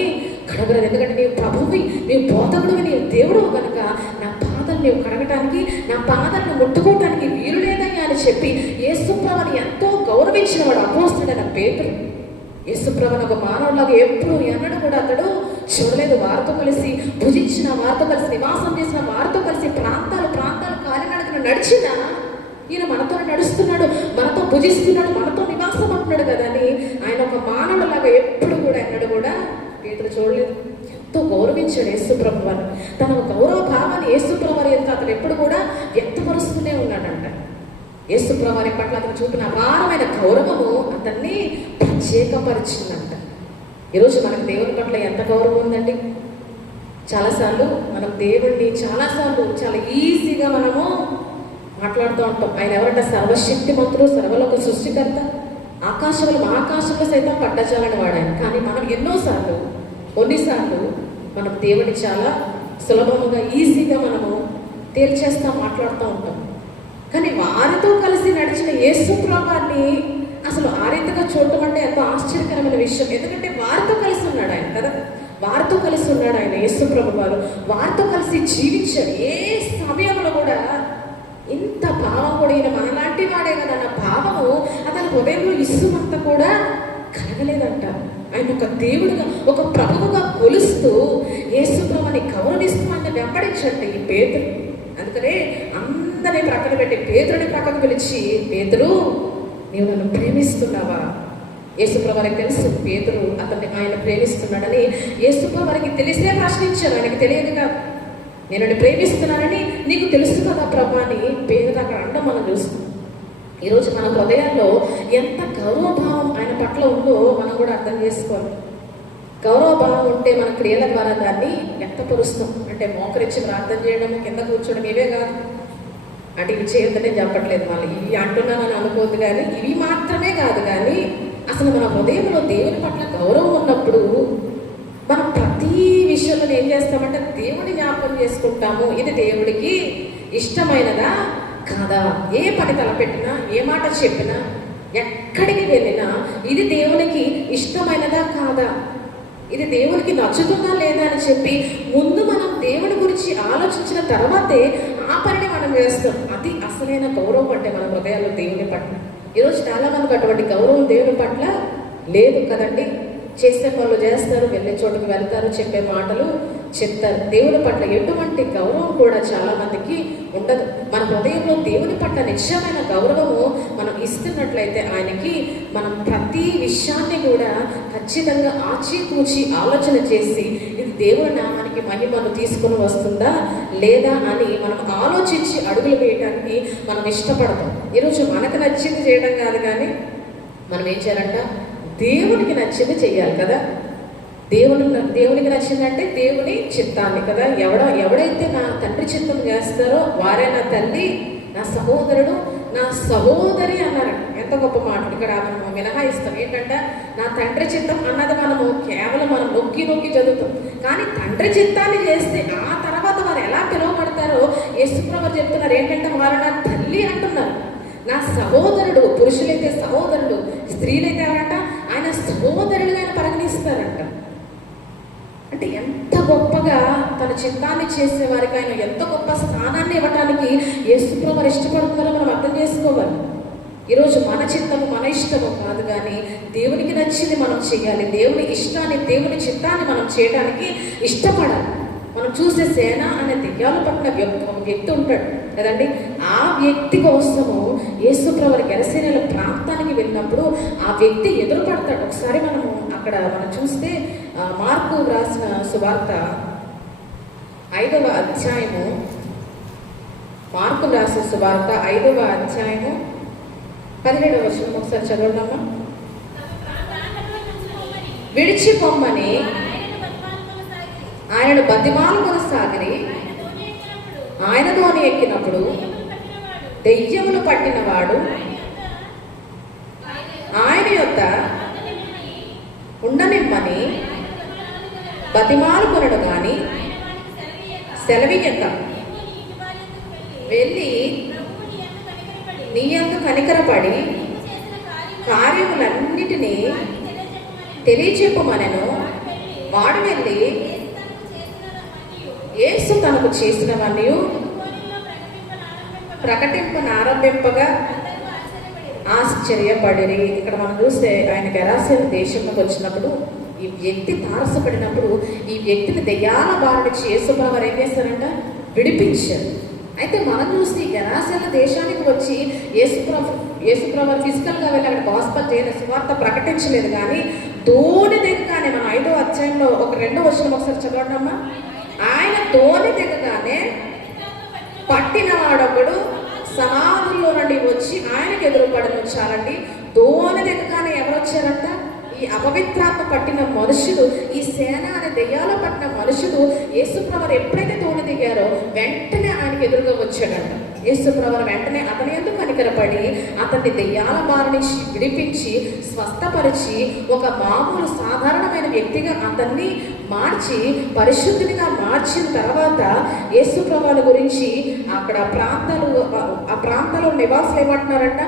కడగలేదు, ఎందుకంటే నీవు ప్రభువి, నీవు బోధకుడివి, నీవు దేవుడు కనుక నా పాదాలు నీవు కడగటానికి, నా పాదాలను ముట్టుకోవటానికి వీలు లేదయ్యా అని చెప్పి యేసు ప్రభువుని ఎంతో గౌరవించిన వాడు అపోస్తుడైన పేతురు. యేసు ప్రభువుని ఒక మానవులాగా ఎప్పుడు ఎన్నడూ కూడా అతడు చూడలేదు. వారితో కలిసి భుజించిన, వారితో కలిసి నివాసం చేసిన, వారితో కలిసి ప్రాంతాలు కాలినడకన నడిచిన ఈయన మనతో నడుస్తున్నాడు, మనతో భుజిస్తున్నాడు, మనతో నివాసం అంటున్నాడు కదా అని ఆయన ఒక మానవులాగా ఎప్పుడు కూడా ఎన్నడూ కూడా పేతురు చూడలేదు. ఎంతో గౌరవించాడు యేసు ప్రభువుని. తన గౌరవ భావాన్ని యేసు ప్రభువు ఎంత అతను ఎప్పుడు కూడా వ్యక్తపరుస్తూనే ఉన్నాడంట. యేసు ప్రభువు పట్ల అతను చూపిన అపారమైన గౌరవము అతన్ని ప్రత్యేకపరిచిందంట. ఈరోజు మనకు దేవుని పట్ల ఎంత గౌరవం ఉందండి? చాలాసార్లు మనం దేవుణ్ణి చాలా ఈజీగా మనము మాట్లాడుతూ ఉంటాం. ఆయన ఎవరంట? సర్వశక్తిమంతుడు, సర్వలోక సృష్టికర్త, ఆకాశంలో సైతం పట్టచాలని వాడాయన. కానీ మనం కొన్నిసార్లు మనం దేవుని చాలా సులభముగా ఈజీగా మనము తేల్చేస్తాం, మాట్లాడుతూ ఉంటాం. కానీ వారితో కలిసి నడిచిన యేసు ప్రభువుని అసలు ఆ రీతిగా చూడటం అంటే ఎంతో ఆశ్చర్యకరమైన విషయం. ఎందుకంటే వారితో కలిసి ఉన్నాడు ఆయన కదా, వారితో కలిసి ఉన్నాడు ఆయన యేసు ప్రభువు వారు. వారితో కలిసి జీవించాడు. ఏ సమయంలో కూడా ఇంత భావం కూడా ఈయన మనలాంటి వాడే కదా అన్న భావము అతని హృదయంలో ఇసుమంతా కూడా కలగలేదంట. ఆయన ఒక దేవుడుగా, ఒక ప్రభువుగా కొలుస్తూ యేసు ప్రభువుని గౌరవిస్తూ ఆయన వెంబడించండి ఈ పేతురు. అందుకనే అందరినీ ప్రక్కన పెట్టి పేతురుని ప్రక్కన పిలిచి, పేతురు నీవు నన్ను ప్రేమిస్తున్నావా? యేసు ప్రభువుకి తెలుసు పేతురు ఆయన ప్రేమిస్తున్నాడని. యేసు ప్రభువుకి తెలిసే ప్రశ్నించారు, ఆయనకి తెలియదు కాదు. నేను ప్రేమిస్తున్నానని నీకు తెలుసు కదా ప్రభు అని పేతురు అక్కడ అండం మనం చూస్తాం. ఈరోజు మన హృదయాల్లో ఎంత గౌరవభావం ఆయన పట్ల ఉందో మనం కూడా అర్థం చేసుకోవాలి. గౌరవభావం ఉంటే మన క్రియల ద్వారా దాన్ని వ్యక్తపరుస్తాం. అంటే మోకరించి ప్రార్థన చేయడం, కింద కూర్చోడం ఇవే కాదు. అంటే ఇవి చేయొద్దనే చెప్పట్లేదు, మళ్ళీ ఇవి అంటున్నానని అనుకోవద్దు. కానీ ఇవి మాత్రమే కాదు, కానీ అసలు మన హృదయంలో దేవుని పట్ల గౌరవం ఉన్నప్పుడు మనం ప్రతి విషయంలో ఏం చేస్తామంటే దేవుని జ్ఞాపకం చేసుకుంటాము. ఇది దేవుడికి ఇష్టమైనదా కాదా? ఏ పని తలపెట్టినా, ఏ మాట చెప్పినా, ఎక్కడికి వెళ్ళినా ఇది దేవునికి ఇష్టమైనదా కాదా, ఇది దేవునికి నచ్చుతుందా లేదా అని చెప్పి ముందు మనం దేవుని గురించి ఆలోచించిన తర్వాతే ఆ పనిని మనం చేస్తాం. అది అసలైన గౌరవం అంటే మన హృదయాల్లో దేవుని పట్ల. ఈరోజు చాలా మందికి అటువంటి గౌరవం దేవుని పట్ల లేదు కదండి. చేసే పనులు చేస్తారు, వెళ్ళే చోటుకు వెళ్తారు, చెప్పే మాటలు చెప్తారు. దేవుని పట్ల ఎటువంటి గౌరవం కూడా చాలా మందికి ఉండదు. మన హృదయంలో దేవుని పట్ల నిశ్చయమైన గౌరవము మనం ఇస్తున్నట్లయితే ఆయనకి మనం ప్రతి విషయాన్ని కూడా ఖచ్చితంగా ఆచితూచి ఆలోచన చేసి ఇది దేవుని నామానికి మహిమను తీసుకుని వస్తుందా లేదా అని మనం ఆలోచించి అడుగులు వేయడానికి మనం ఇష్టపడతాం. ఈరోజు మనకు నచ్చింది చేయడం కాదు, కానీ మనం ఏం చేయాలంట? దేవునికి నచ్చింది చెయ్యాలి కదా. దేవునికి నచ్చిందంటే దేవుని చిత్తాన్ని కదా. ఎవడైతే నా తండ్రి చిత్తం చేస్తారో వారే నా తల్లి నా సహోదరుడు, నా సహోదరి అన్నారంట. ఎంత గొప్ప మాట. ఇక్కడ మనము మినహాయిస్తాం ఏంటంటే నా తండ్రి చిత్తం అన్నది మనము కేవలం మనం నొక్కి నొక్కి చదువుతాం. కానీ తండ్రి చిత్తాన్ని చేస్తే ఆ తర్వాత వారు ఎలా పిలువబడతారో యేసుప్రభు చెప్తున్నారు. ఏంటంటే వారు నా తల్లి అంటున్నారు. నా సహోదరుడు, పురుషులైతే సహోదరుడు, స్త్రీలైతే ఎవరంట ఆయన సహోదరుడుగా ఆయన పరిగణిస్తారంట. అంటే ఎంత గొప్పగా తన చిత్తాన్ని చేసే వారికి ఆయన ఎంత గొప్ప స్థానాన్ని ఇవ్వడానికి యేసుప్రభు ఇష్టపడుతున్నారో మనం అర్థం చేసుకోవాలి. ఈరోజు మన చిత్తము మన ఇష్టము కాదు, కానీ దేవునికి నచ్చింది మనం చేయాలి. దేవుని ఇష్టాన్ని, దేవుని చిత్తాన్ని మనం చేయడానికి ఇష్టపడాలి. మనం చూసే సేన అనే దెయ్యాలు పట్టిన వ్యక్తి ఉంటాడు కదండి. ఆ వ్యక్తి కోసము యేసుప్రభు గెరసేనల ప్రాంతానికి వెళ్ళినప్పుడు ఆ వ్యక్తి ఎదురు పడతాడు. ఒకసారి మనం చూస్తే మార్కు రాసిన సువార్త 5వ అధ్యాయము, మార్కు రాసిన సువార్త 5వ అధ్యాయము 17వ వచనం ఒకసారి చదవడమ్మా. విడిచిపోమ్మని ఆయనను బతిమాలు కొనసాగిరి. ఆయన దోణి ఎక్కినప్పుడు దెయ్యములు పట్టినవాడు ఆయన యొద్ద ఉండనిమ్మని బతిమాలు కొనడు గాని సెలవియ్యక వెళ్ళి నీ యందు కనికరపడి కార్యములన్నిటినీ తెలియచెప్పమనెను. వాడు వెళ్ళి యేసు తనకు చేసినవన్నీ ప్రకటింపనారంభింపగా ఆశ్చర్యపడిరి. ఇక్కడ మనం చూస్తే ఆయన గెరాసేను దేశంలోకి వచ్చినప్పుడు ఈ వ్యక్తి తారసపడినప్పుడు ఈ వ్యక్తిని దెయ్యాల బారి నుంచి యేసుప్రభు ఏం చేస్తారంట, విడిపించారు. అయితే మనం చూస్తే ఈ గెరాసేను దేశానికి వచ్చి యేసుప్రభు ఫిజికల్గా వెళ్ళి అక్కడ గాస్పెల్ చేయని సువార్త ప్రకటించలేదు. కానీ దోణి దిగగానే మన 5వ అధ్యాయంలో 2వ వచనం ఒకసారి చదవడమ్మా. ఆయన దోణి దిగగానే పట్టినవాడొకడు సమాధుల్లో నుండి వచ్చి ఆయనకు ఎదురుపడను. చాలండి, దోణి దిగగానే ఎవరు వచ్చారంట, ఈ అపవిత్రాత్మ పట్టిన మనుషుడు, ఈ సేన అనే దెయ్యాల పట్టిన మనుషుడు యేసుప్రభు ఎప్పుడైతే దోణి దిగారో వెంటనే ఆయనకు ఎదురుగా వచ్చాడంట. యేసుప్రభు వెంటనే అతని ఎందుకు కనికరపడి అతన్ని దెయ్యాల బారి నుంచి విడిపించి స్వస్థపరిచి ఒక మామూలు సాధారణమైన వ్యక్తిగా అతన్ని మార్చి పరిశుద్ధిగా మార్చిన తర్వాత యేసుప్రభు గురించి అక్కడ ఆ ప్రాంతాల్లో నివాసులు ఏమంటున్నారంట,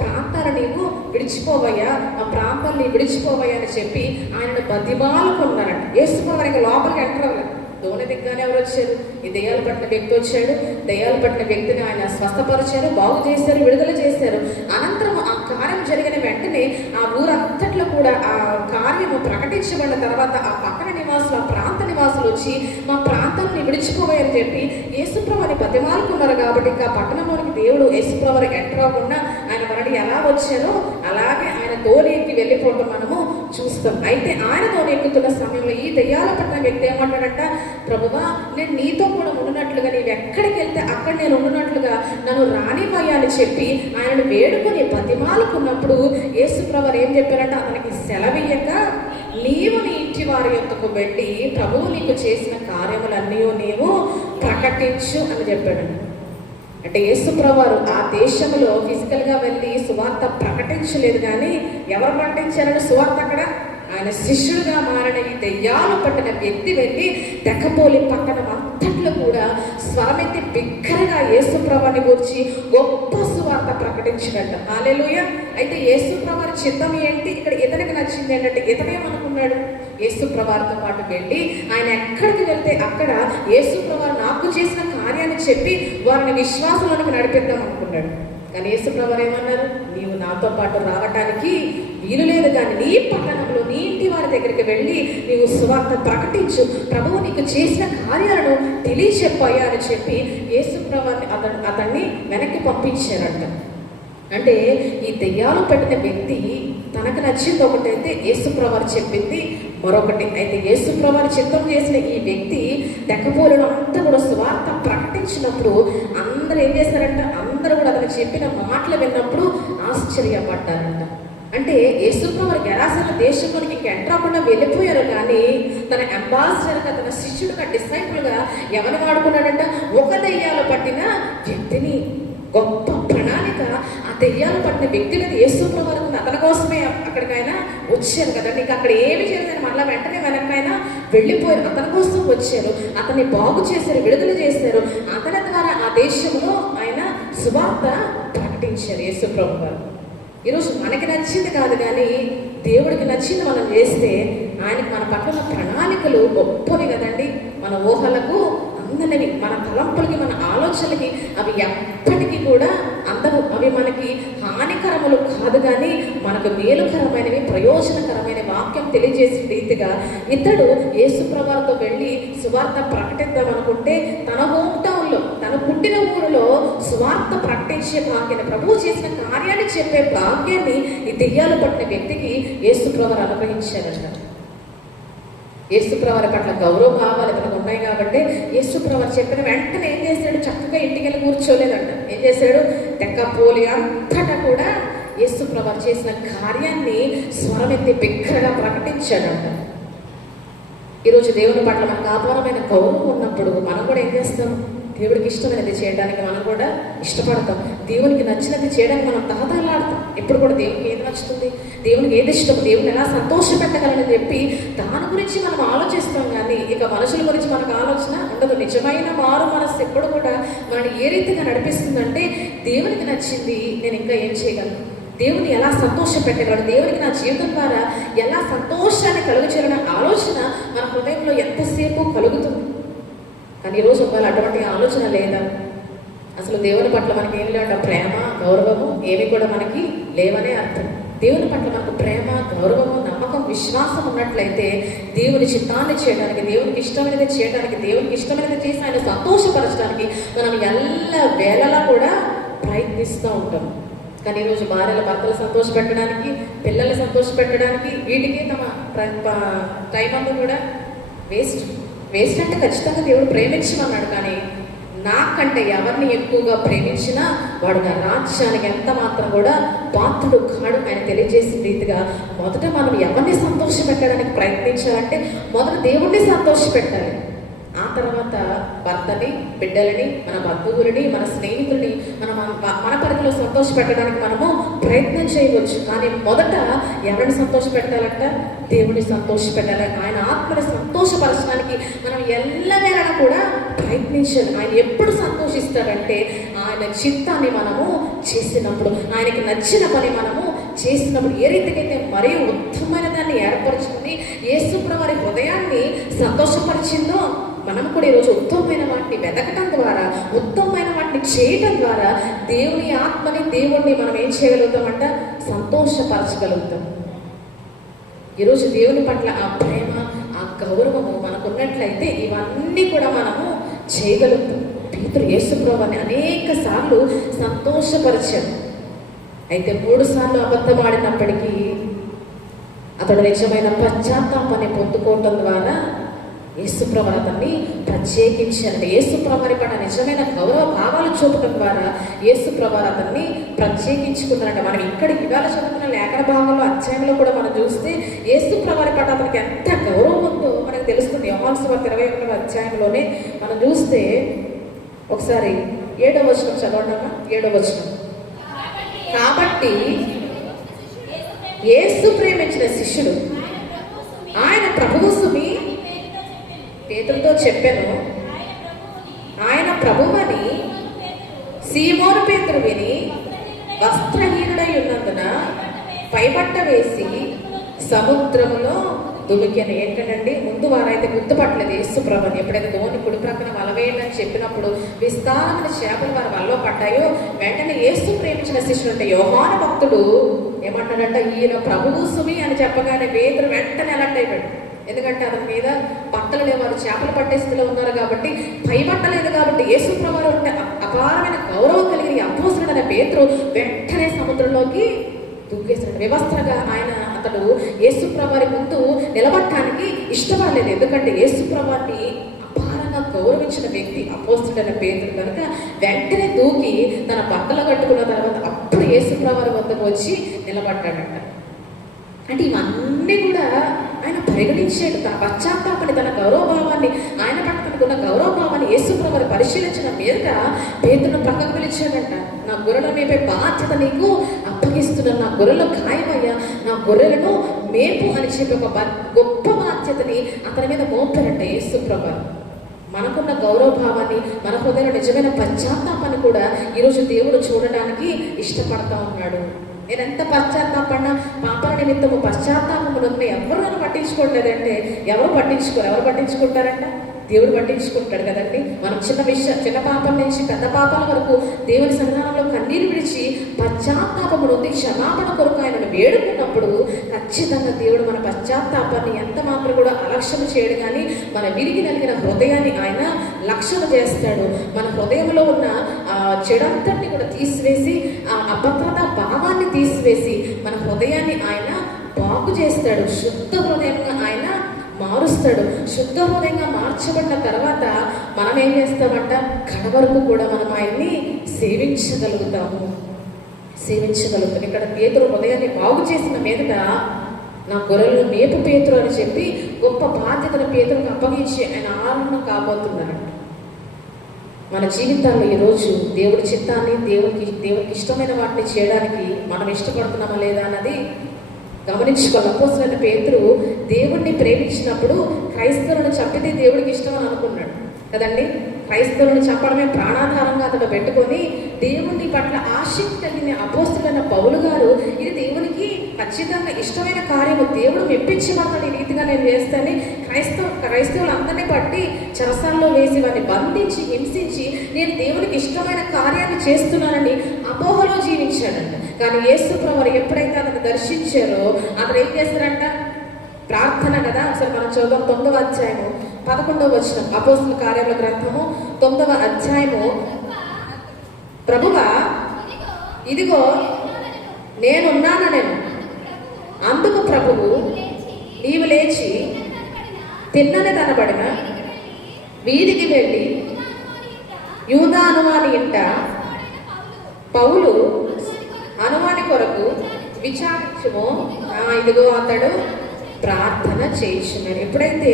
ప్రాంతాలు నీవు విడిచిపోవయ్యా, ఆ ప్రాంతాన్ని విడిచిపోవయ్యా అని చెప్పి ఆయనను బతిమాలుకున్నారంట. యేసుప్రభు లోపలికి ఎంటర్ అవ్వలేదు. దోణి దిగ్గానే ఎవరు వచ్చారు, ఈ దెయ్యాలు పట్టిన వ్యక్తి వచ్చాడు. దెయ్యాలు పట్టిన వ్యక్తిని ఆయన స్వస్థపరిచారు, బాగు చేశారు, విడుదల చేశారు. అనంతరం ఆ కార్యం జరిగిన వెంటనే ఆ ఊరంతట్లో కూడా ఆ కార్యము ప్రకటించబడిన తర్వాత ఆ పక్కన నివాసులు, ఆ ప్రాంత నివాసులు వచ్చి మా ప్రాంతాన్ని విడిచిపోవాలని చెప్పి యేసుప్రభుని బతిమాలుకున్నారు. కాబట్టి ఇంకా పట్టణంలోనికి దేవుడు యేసుప్రభు ఎంటర్ అవ్వకుండా ఆయన మనని ఎలా వచ్చారో అలాగే ఆయన దోణి ఎక్కి వెళ్ళిపోవడం మనము చూస్తాం. అయితే ఆయన దోణి ఎక్కుతున్న సమయంలో ఈ దెయ్యాల పట్టిన వ్యక్తి ఏమంటాడంట, ప్రభువా నేను నీతో కూడా ఉన్నట్లుగా, నీవు ఎక్కడికి వెళ్తే అక్కడ నేను ఉన్నట్లుగా నన్ను రానివ్వయ్యా అని చెప్పి ఆయనను వేడుకొని బతిమాలుకున్నప్పుడు యేసుప్రభు ఏం చెప్పారంటే, అతనికి సెలవియ్యక నీవు నీ ఇంటి వారి యొద్దకు వెళ్ళి ప్రభువు నీకు చేసిన కార్యములన్నీ నీవు ప్రకటించు అని చెప్పాడండి. అంటే యేసుప్రభు ఆ దేశంలో ఫిజికల్గా వెళ్ళి సువార్త ప్రకటించలేదు, కానీ ఎవరు ప్రకటించారని సువార్త అక్కడ ఆయన శిష్యుడుగా మారిన ఈ దెయ్యాలు పట్టిన వ్యక్తి వెళ్ళి తెక్కపోలి పట్టణం అంతట్లో కూడా స్వరమెత్తి బిగ్గరగా యేసుప్రభుని గురించి గొప్ప సువార్త ప్రకటించినట్టు. హల్లెలూయా. అయితే యేసుప్రభు చిత్తం ఏంటి, ఇక్కడ ఇతనికి నచ్చింది ఏంటంటే, ఇతనేమనుకున్నాడు, యేసుప్రభుతో పాటు వెళ్ళి ఆయన ఎక్కడికి వెళ్తే అక్కడ యేసుప్రభు నాకు చేసిన కార్యాన్ని చెప్పి వారిని విశ్వాసంలోనికి నడిపిద్దాం అనుకున్నాడు. కానీ యేసుప్రభు ఏమన్నారు, నీవు నాతో పాటు రావటానికి వీలు లేదు, కానీ నీ పట్టణంలో నీ ఇంటి వారి దగ్గరికి వెళ్ళి నీవు సువార్త ప్రకటించు, ప్రభువు నీకు చేసిన కార్యాలను తెలియచెప్పాయా అని చెప్పి యేసుప్రభుని అతన్ని వెనక్కి పంపించారంట. అంటే ఈ దెయ్యాలు పెట్టిన వ్యక్తి తనకు నచ్చింది ఒకటైతే యేసుప్రభు చెప్పింది మరొకటి. అయితే యేసుప్రభు చిత్తం చేసిన ఈ వ్యక్తి తెక్కపోలను అంతా కూడా సువార్త ప్రకటించినప్పుడు అందరూ ఏం చేస్తారంట, అందరూ కూడా అతను చెప్పిన మాటలు విన్నప్పుడు ఆశ్చర్యపడ్డారంట. అంటే యేసుప్రభు గెరాసేను దేశంలోనికి ఇంకా ఎంటర్ అవ్వకుండా వెళ్ళిపోయారు, కానీ తన అంబాసిడర్గా, తన శిష్యుడుగా, డిసైపుల్గా ఎవరిని వాడుకున్నాడంట, ఒక దెయ్యాలు పట్టిన వ్యక్తిని. గొప్ప ప్రణాళిక ఆ దెయ్యాలు పట్టిన వ్యక్తి మీద యేసు ప్రభువు అతని కోసమే అక్కడికైనా వచ్చారు కదండి. ఇంకా అక్కడ ఏమి చేయలేదు, మళ్ళీ వెంటనే వెనకైనా వెళ్ళిపోయారు. అతని కోసం వచ్చారు, అతన్ని బాగు చేశారు, విడుదల చేశారు. అతని ద్వారా ఆ దేశంలో ఆయన సువార్త ప్రకటించారు యేసు ప్రభువు గారు. ఈరోజు మనకి నచ్చింది కాదు కానీ దేవుడికి నచ్చింది మనం చేస్తే ఆయనకి మన పట్ల ప్రణాళికలు గొప్పవి కదండి. మన ఊహలకు అందనివి, మన తలంపులకి, మన ఆలోచనలకి అవి ఎప్పటికీ కూడా అందవు. అవి మనకి హానికరములు కాదు కానీ మనకు మేలుకరమైనవి, ప్రయోజనకరమైన వాక్యం తెలియజేసిన రీతిగా ఇతడు యేసు ప్రభువుతో వెళ్ళి సువార్త ప్రకటిద్దాం అనుకుంటే తన హోమ్ టౌన్లో, తన పుట్టిన ఊరిలో సువార్త ప్రకటించే భాగ్యాన్ని, ప్రభువు చేసిన కార్యాన్ని చెప్పే భాగ్యాన్ని ఈ దెయ్యాలు పట్టిన వ్యక్తికి యేసు ప్రభువు అనుగ్రహించారట. యేసు ప్రభువు పట్ల గౌరవ భావాలు ఇతనికి ఉన్నాయి కాబట్టి యేసు ప్రభువు చెప్పిన వెంటనే ఏం చేశాడు, చక్కగా ఇంటికి వెళ్ళి కూర్చోలేదంట. ఏం చేశాడు, తెక్కపోలి అంతటా కూడా యేసు ప్రభువు చేసిన కార్యాన్ని స్వరమెత్తి బిగ్గరగా ప్రకటించాడంట. ఈరోజు దేవుని పట్ల మనకు అపారమైన గౌరవం ఉన్నప్పుడు మనం కూడా ఏం చేస్తాం, దేవుడికి ఇష్టమైనది చేయడానికి మనం కూడా ఇష్టపడతాం. దేవునికి నచ్చినది చేయడానికి మనం తహతహలాడతాం. ఎప్పుడు కూడా దేవునికి ఏది నచ్చుతుంది, దేవునికి ఏది ఇష్టం, దేవుని ఎలా సంతోషపెట్టగలని చెప్పి దాని గురించి మనం ఆలోచిస్తాం. కానీ ఇక మనుషుల గురించి మనకు ఆలోచన ఉండదు. నిజమైన మారు మనస్సు ఎప్పుడు కూడా మనని ఏ రీతిగా నడిపిస్తుందంటే దేవునికి నచ్చింది నేను ఇంకా ఏం చేయగలను, దేవుని ఎలా సంతోషపెట్టగలను, దేవునికి నా జీవితం ద్వారా ఎలా సంతోషాన్ని కలుగచేయాలనే ఆలోచన మన హృదయంలో ఎంతసేపు కలుగుతుంది. కానీ ఈరోజు ఒకవేళ అటువంటి ఆలోచన లేదా, అసలు దేవుని పట్ల మనకి ఏం లేట ప్రేమ గౌరవము ఏమి కూడా మనకి లేవనే అర్థం. దేవుని పట్ల మనకు ప్రేమ గౌరవము నమ్మకం విశ్వాసం ఉన్నట్లయితే దేవుని చిత్తాన్ని చేయడానికి, దేవునికి ఇష్టమైనది చేయడానికి, దేవునికి ఇష్టమైనది చేసి ఆయన సంతోషపరచడానికి మనం ఎల్ల వేళలా కూడా ప్రయత్నిస్తూ ఉంటాం. కానీ ఈరోజు భార్యల భర్తలు సంతోషపెట్టడానికి, పిల్లల్ని సంతోషపెట్టడానికి వీటికి తమ టైం అంతా కూడా వేస్ట్ అంటే ఖచ్చితంగా దేవుడు ప్రేమించమన్నాడు. కానీ నాకంటే ఎవరిని ఎక్కువగా ప్రేమించినా వాడు నా రాజ్యానికి ఎంత మాత్రం కూడా పాత్రుడు కాడు ఆయన తెలియజేసిన రీతిగా మొదట మనం ఎవరిని సంతోషపెట్టడానికి ప్రయత్నించాలంటే మొదట దేవుడిని సంతోషపెట్టాలి. ఆ తర్వాత భర్తని, బిడ్డలని, మన బంధువులని, మన స్నేహితులని మన పరిధిలో సంతోషపెట్టడానికి మనము ప్రయత్నం చేయవచ్చు. కానీ మొదట ఎవరిని సంతోషపెట్టాలంట, దేవుడిని సంతోషపెట్టాలి. ఆయన ఆత్మని సంతోషపరచడానికి మనం ఎల్లవేళ కూడా ప్రయత్నించాలి. ఆయన ఎప్పుడు సంతోషిస్తాడంటే ఆయన చిత్తాన్ని మనము చేసినప్పుడు, ఆయనకి నచ్చిన పని మనము చేసినప్పుడు. ఏ రీతికైతే మరీ ఉత్తమమైన దాన్ని ఏర్పరచుకుని యేసు ప్రభువు హృదయాన్ని సంతోషపరిచిందో మనం కూడా ఈరోజు ఉత్తమమైన వాటిని వెతకటం ద్వారా, ఉత్తమమైన వాటిని చేయటం ద్వారా దేవుని ఆత్మని, దేవుణ్ణి మనం ఏం చేయగలుగుతామంట, సంతోషపరచగలుగుతాం. ఈరోజు దేవుని పట్ల ఆ ప్రేమ, ఆ గౌరవము మనకున్నట్లయితే ఇవన్నీ కూడా మనము చేయగలుగుతాం. పేతురు యేసు ప్రభువుని అనేక సార్లు సంతోషపరిచాడు. అయితే 3 సార్లు అబద్ధమాడినప్పటికీ అతడు నిజమైన పశ్చాత్తాపాన్ని పొందుకోవటం ద్వారా యేసు ప్రభువు అతన్ని ప్రత్యేకించారంటే యేసు ప్రభువు పట్ల నిజమైన గౌరవ భావాలు చూపటం ద్వారా యేసు ప్రభువు అతన్ని ప్రత్యేకించుకున్నారంట. మనం ఇక్కడ ఇవాళ చదువుకున్న లేఖన భాగంలో అధ్యాయంలో కూడా మనం చూస్తే యేసు ప్రభువు పట్ల అతనికి ఎంత గౌరవం ఉందో మనకు తెలుస్తుంది. యోహాను సువార్త 21వ అధ్యాయంలోనే మనం చూస్తే ఒకసారి 7వ వచనం చదవడమా, 7వ వచనం. కాబట్టి యేసు ప్రేమించిన శిష్యుడు ఆయన ప్రభువు సుమి పేతురుతో చెప్పాను. ఆయన ప్రభువని సీమోను పేతురు విని వస్త్రహీనుడై ఉన్నందున పైబట్ట వేసి సముద్రములో దుమికెను. ఏంటండి, ముందు వారైతే గుర్తుపట్టలేదు యేసు ప్రభువుని. ఎప్పుడైతే ధోని కుడి ప్రక్కన వలవేయని చెప్పినప్పుడు విస్తారమైన చేపలు వారి వలలో పడ్డాయో వెంటనే యేసు ప్రేమించిన శిష్యుడు అంటే యోహాను భక్తుడు ఏమంటాడంట, ఈయన ప్రభువు సుమి అని చెప్పగానే పేతురు వెంటనే అలర్ట్ అయిపోయాడు. ఎందుకంటే అతని మీద బట్టలు లేవు, వారు చేపలు పట్టే స్థితిలో ఉన్నారు కాబట్టి, పై బట్టలేదు కాబట్టి యేసు ప్రభువు ఉంటే అపారమైన గౌరవం కలిగిన అపోస్తలుడు అనే పేతురు వెంటనే సముద్రంలోకి దూకేశాడు. వ్యవస్థగా అతడు యేసు ప్రభువు ముందు నిలబడటానికి ఇష్టపడలేదు. ఎందుకంటే యేసు ప్రభువుని అపారంగా గౌరవించిన వ్యక్తి అపోస్తలుడు అనే పేతురు కనుక వెంటనే దూకి తన బట్టలు కట్టుకున్న తర్వాత అప్పుడు యేసు ప్రభువు వద్దకు వచ్చి నిలబడ్డాడంట. అంటే ఇవన్నీ కూడా ఆయన పరిగణించాడు. తన పశ్చాత్తాపాన్ని, తన గౌరవభావాన్ని, ఆయన పట్ల తనకున్న గౌరవభావాన్ని యేసుప్రభువు పరిశీలించిన మీదట పేతురును ప్రక్కకు పిలిచాడంట. నా గొర్రెల మేపే బాధ్యత నీకు అప్పగిస్తున్నాను, నా గొర్రెలు ఖాయమయ్యా, నా గొర్రెలను మేపు అని చెప్పి ఒక గొప్ప బాధ్యతని అతని మీద మోపారంట యేసుప్రభువు. మనకున్న గౌరవభావాన్ని, మన హృదయంలో నిజమైన పశ్చాత్తాపాన్ని కూడా ఈరోజు దేవుడు చూడడానికి ఇష్టపడతా ఉన్నాడు. నేను ఎంత పశ్చాత్తాపడినా, పాపాల నిమిత్తము పశ్చాత్తాపములను ఎవరు నన్ను పట్టించుకోవట్లేదంటే ఎవరు పట్టించుకుంటారంట? దేవుడు పట్టించుకుంటాడు కదండి. మనం చిన్న పాపం నుంచి పెద్ద పాపాల వరకు దేవుని సన్నిధానంలో కన్నీరు విడిచి పశ్చాత్తాపము నుండి క్షమాపణ కొరకు ఆయనను వేడుకున్నప్పుడు ఖచ్చితంగా దేవుడు మన పశ్చాత్తాపాన్ని ఎంత మాత్రం కూడా అలక్ష్యం చేయడు. కానీ మన విరిగి నలిగిన హృదయాన్ని ఆయన లక్ష్యం చేస్తాడు. మన హృదయంలో ఉన్న చెడంతటిని కూడా తీసివేసి, ఆ అభద్రతా భావాన్ని తీసివేసి మన హృదయాన్ని ఆయన బాగు చేస్తాడు. శుద్ధ హృదయంగా ఆయన మారుస్తాడు. శుద్ధ హృదయంగా మార్చబడిన తర్వాత మనం ఏం చేస్తామంట? కడవరకు కూడా మనం ఆయన్ని సేవించగలుగుతాము. ఇక్కడ పేతురు హృదయాన్ని బాగు చేసిన మీదట నా గొర్రెలు మేపు పేతురు అని చెప్పి గొప్ప బాధ్యతను పేతురుకు అప్పగించి ఆయన ఆనందం కాబోతున్నారంట. మన జీవితాల్లో ఈరోజు దేవుడి చిత్తాన్ని, దేవుడికి ఇష్టమైన వాటిని చేయడానికి మనం ఇష్టపడుతున్నామా లేదా అన్నది గమనించుకోవాలి. అపోస్తలుడైన పేతురు దేవుణ్ణి ప్రేమించినప్పుడు క్రైస్తవులను చంపితే దేవుడికి ఇష్టం అని అనుకున్నాడు కదండి. క్రైస్తవులను చంపడమే ప్రాణాధారంగా అతడు పెట్టుకొని దేవుని పట్ల ఆసక్తి కలిగిన అపోస్తలుడైన పౌలు గారు ఇది దేవునికి ఖచ్చితంగా ఇష్టమైన కార్యము, దేవుడు మెప్పించబడతాడు ఈ రీతిగా నేను చేస్తానని క్రైస్తవులందరినీ పట్టి చెరసాల్లో వేసి వారిని బంధించి హింసించి నేను దేవునికి ఇష్టమైన కార్యాన్ని చేస్తున్నానని అపోహలో జీవించాడంట. కానీ యేసుప్రభువు ఎప్పుడైతే అతను దర్శించారో అతను ఏం చేస్తారంట? ప్రార్థన కదా. ఒకసారి మనం చదువు 9వ అధ్యాయము 11వ వచనం, అపోస్తలుల కార్యాల గ్రంథము 9వ అధ్యాయము. ప్రభువా ఇదిగో నేనున్నానెను. అందుకు ప్రభువు నీవు లేచి తిన్నని కనబడిన వీధికి వెళ్ళి యూదా అనువాని ఇంట పౌలు అనువాని కొరకు విచారించుము, ఇదిగో అతడు ప్రార్థన చేయించున్నాడు. ఎప్పుడైతే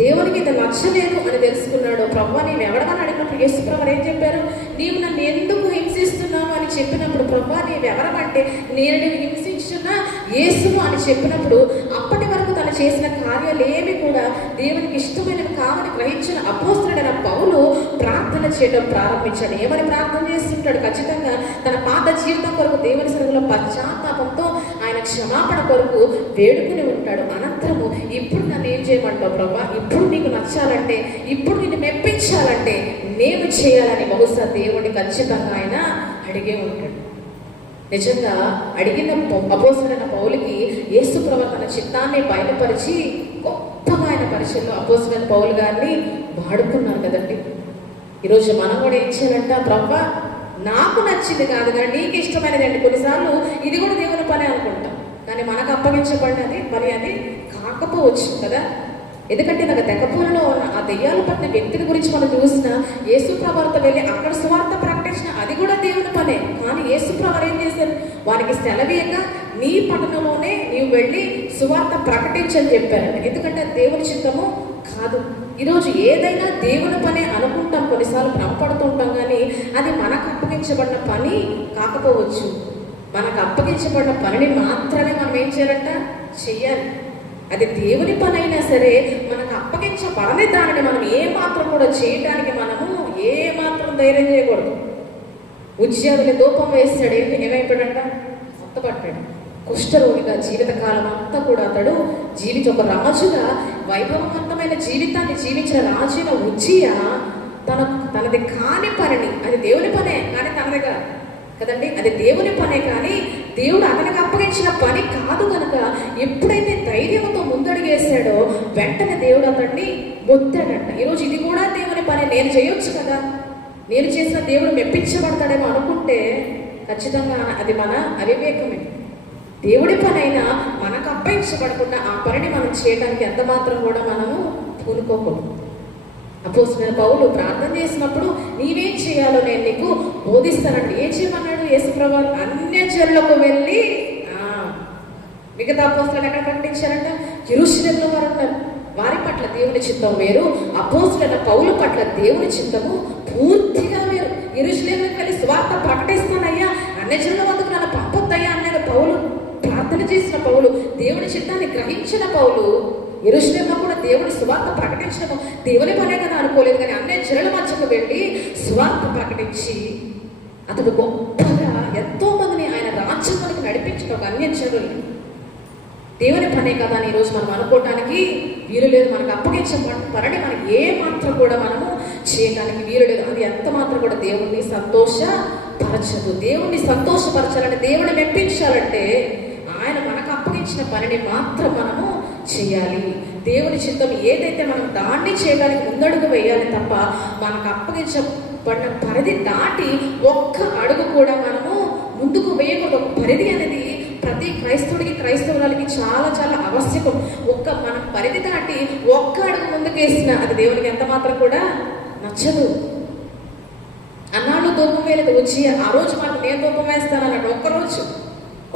దేవునికి ఇది నచ్చలేదు అని తెలుసుకున్నాడో, ప్రభువా నేను ఎవడమని అడిగినప్పుడు యేసుప్రభువు ఏం చెప్పారు? నీవు నన్ను ఎందుకు హింసిస్తున్నావు అని చెప్పినప్పుడు, ప్రభువా నీవు ఎవరమంటే నేను హింసించిన యేసును అని చెప్పినప్పుడు అప్పటి వరకు తను చేసిన కార్యాలు ఏమి కూడా దేవునికి ఇష్టమైనవి కావని గ్రహించిన అపోస్తలుడైన పౌలు ప్రార్థన చేయడం ప్రారంభించాడు. ఏమని ప్రార్థన చేస్తుంటాడు? ఖచ్చితంగా తన పాత జీవితం కొరకు దేవుని సన్నిధిలో పశ్చాత్తాపంతో ఆయన క్షమాపణ కొరకు వేడుకుని ఉంటాడు. అనంతరము ఇప్పుడు నన్ను ఏం చేయమంటావు ప్రభా? ఇప్పుడు నీకు నచ్చాలంటే, ఇప్పుడు నిన్ను మెప్పించాలంటే నేను చేయాలని బహుశా దేవుడిని ఖచ్చితంగా ఆయన అడిగే ఉంటాడు. నిజంగా అడిగిన అపోస్తలుడైన పౌలుకి యేసుప్రభువు తన చిత్తాన్ని బయలుపరిచి గొప్పగా ఆయన పరిచయంలో అపోస్తలుడైన పౌలు గారిని వాడుకున్నారు కదండి. ఈరోజు మనం కూడా ఏం చేయాలంట? ప్రభువా నాకు నచ్చింది కాదు కానీ నీకు ఇష్టమైనది అండి. కొన్నిసార్లు ఇది కూడా దేవుని పని అనుకుంటాం, కానీ మనకు అప్పగించబడినది మరి అది కాకపోవచ్చు కదా. ఎందుకంటే నాకు తెగపూలలో ఉన్న ఆ దెయ్యాలు పట్టిన వ్యక్తిని గురించి మనం చూసిన యేసుప్రభువుతో వెళ్ళి అక్కడ సువార్త ప్రకటించిన అది కూడా దేవుని పనే. కానీ యేసుప్రభువు ఏం చేశారు? వారికి సెలవీయగా నీ పట్టణంలోనే నీవు వెళ్ళి సువార్త ప్రకటించని చెప్పారంట. ఎందుకంటే దేవుని చిత్తము కాదు. ఈరోజు ఏదైనా దేవుని పనే అనుకుంటాం, కొన్నిసార్లు భ్రమపడుతూ ఉంటాం, కానీ అది మనకు అప్పగించబడిన పని కాకపోవచ్చు. మనకు అప్పగించబడిన పనిని మాత్రమే మనం ఏం చేయాలంట? చెయ్యాలి. అది దేవుని పని అయినా సరే మనకు అప్పగించబడని దానిని మనం ఏ మాత్రం కూడా చేయడానికి మనము ఏ మాత్రం ధైర్యం చేయకూడదు. ఉద్యోగులు దూపం వేస్తాడు, ఏమైపోయాడంట? మొత్తపడ్డాడు. కుష్ఠరోగిగా జీవితకాలం అంతా కూడా అతడు ఒక రాజుగా వైభవవంతమైన జీవితాన్ని జీవించిన రాజున ఉజ్జియా తనది కాని పనిని, అది దేవుని పనే కానీ తనది కాదు కదండి, అది దేవుని పనే కానీ దేవుడు అతనికి అప్పగించిన పని కాదు కనుక ఎప్పుడైతే ధైర్యంతో ముందడుగేసాడో వెంటనే దేవుడు అతన్ని మొత్తాడంట. ఈరోజు ఇది కూడా దేవుని పని, నేను చేయొచ్చు కదా, నేను చేసిన దేవుడు మెప్పించబడతాడేమో అనుకుంటే ఖచ్చితంగా అది మన అవివేకమే. దేవుడి పని అయినా మనకు అప్పగించబడకుండా ఆ పనిని మనం చేయడానికి ఎంత మాత్రం కూడా మనము పూనుకోకూడదు. అపోస్తలుడైన పౌలు ప్రార్థన చేసినప్పుడు నీవేం చేయాలో నేను నీకు బోధిస్తానండి. ఏం చేయమన్నాడు యేసుప్రభువు? అన్యజనులకు వెళ్ళి, మిగతా అపోస్తలులు ఎక్కడ ప్రకటించారంట? యెరూషలేములో వారు ఉన్నారు. వారి పట్ల దేవుని చిత్తం వేరు. అపోస్తలుడైన పౌలు పట్ల దేవుని చిత్తము పూర్తిగా వేరు. యెరూషలేముకి వెళ్ళి సువార్త ప్రకటిస్తానయ్యా, అన్యజనుల వద్దకు నన్ను పంపొద్దయ్యా అనేది పౌలు ప్రార్థన చేసిన పౌలు, దేవుని చిత్తాన్ని గ్రహించిన పౌలు యెరూషలేములో కూడా దేవుని సువార్త ప్రకటించడం దేవుని పనే కదా అనుకోలేదు. కానీ అన్యజనుల మధ్యకు వెళ్ళి సువార్త ప్రకటించి అతడు గొప్పగా ఎంతో మందిని ఆయన రాజ్యంలోకి నడిపించిన ఒక అన్యజనుల్ని. దేవుని పనే కదా అని ఈరోజు మనం అనుకోవటానికి వీలు లేదు. మనకు అప్పగించిన పనిని మనం ఏ మాత్రం కూడా మనము చేయడానికి వీలు లేదు. అది ఎంత మాత్రం కూడా దేవుణ్ణి సంతోషపరచదు. దేవుణ్ణి సంతోషపరచాలంటే, దేవుని మెప్పించాలంటే ఆయన మనకు అప్పగించిన పనిని మాత్రం మనము చేయాలి. దేవుని చిత్తం ఏదైతే మనం దాన్ని చేయడానికి ముందడుగు వేయాలి తప్ప మనకు అప్పగించబడిన పరిధి దాటి ఒక్క అడుగు కూడా మనము ముందుకు వేయకూడదు. ఒక పరిధి అనేది ప్రతి క్రైస్తవుడికి, క్రైస్తవురాలకి చాలా చాలా ఆవశ్యకం. మనం పరిధి దాటి ఒక్క అడుగు ముందుకు వేసిన అది దేవునికి ఎంత మాత్రం కూడా నచ్చదు. అన్నాళ్ళు ధూపం వేయలేదు, వచ్చి ఆ రోజు మాకు నేను ధూపం వేస్తానన్నాడు. ఒక్కరోజు,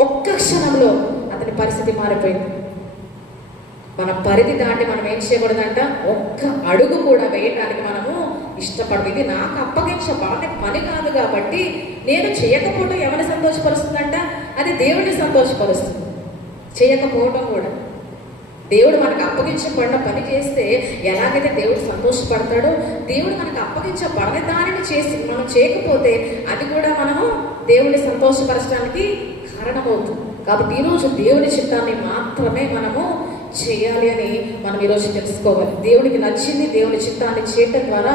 ఒక్క క్షణంలో అతని పరిస్థితి మారిపోయింది. మన పరిధి దాటి మనం ఏం చేయకూడదంట, ఒక్క అడుగు కూడా వేయటానికి మనము ఇష్టపడదు. ఇది నాకు అప్పగించబడే పని కాదు కాబట్టి నేను చేయకపోవడం ఎవరిని సంతోషపరుస్తుందంట, అది దేవుడిని సంతోషపరుస్తుంది. చేయకపోవడం కూడా దేవుడు మనకు అప్పగించబడిన పని చేస్తే ఎలాగైతే దేవుడు సంతోషపడతాడో, దేవుడు మనకు అప్పగించబడని దానిని చేసి మనం చేయకపోతే అది కూడా మనము దేవుడిని సంతోషపరచడానికి కారణమవుతుంది. కాబట్టి ఈరోజు దేవుని చిత్తాన్ని మాత్రమే మనము చేయాలి అని మనం ఈరోజు తెలుసుకోవాలి. దేవునికి నచ్చింది దేవుని చిత్తాన్ని చేయటం ద్వారా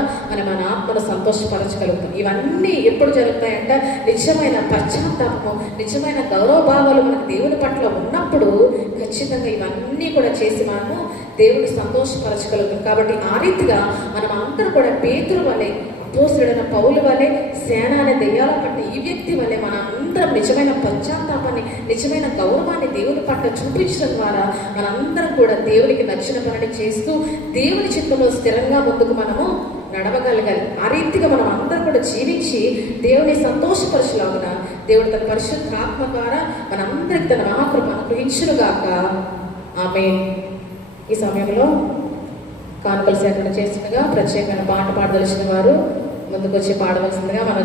మన ఆత్మను సంతోషపరచగలుగుతాం. ఇవన్నీ ఎప్పుడు జరుగుతాయంట, నిజమైన పశ్చాత్తాపము, నిజమైన గౌరవభావాలు మనకు దేవుని పట్ల ఉన్నప్పుడు ఖచ్చితంగా ఇవన్నీ కూడా చేసి మనము దేవుని సంతోషపరచగలుగుతాం. కాబట్టి ఆ రీతిగా మనం అందరూ కూడా పేతురు వలె, అపోస్తలుడైన పౌలు వలె, సేన అనే దెయ్యాల పట్ల ఈ వ్యక్తి వలె మన అందరం నిజమైన పశ్చాత్తాపాన్ని, నిజమైన గౌరవాన్ని దేవుని పట్ల చూపించడం ద్వారా మనందరం కూడా దేవునికి నచ్చిన పనిని చేస్తూ దేవుని చిత్తంలో స్థిరంగా ముందుకు మనము నడవగలగాలి. ఆ రీతిగా మనం అందరం కూడా జీవించి దేవుని సంతోషపరచులాగున దేవుడు తన పరిశుద్ధాత్మ ద్వారా మనందరికి తన మహాకృప అనుగ్రహించునుగాక. ఆమేన్. ఈ సమయంలో కానుకలు సేకరణ చేస్తుండగా ప్రత్యేకంగా పాట పాడదలిచిన వారు ముందుకు వచ్చి పాడవలసిందిగా మనం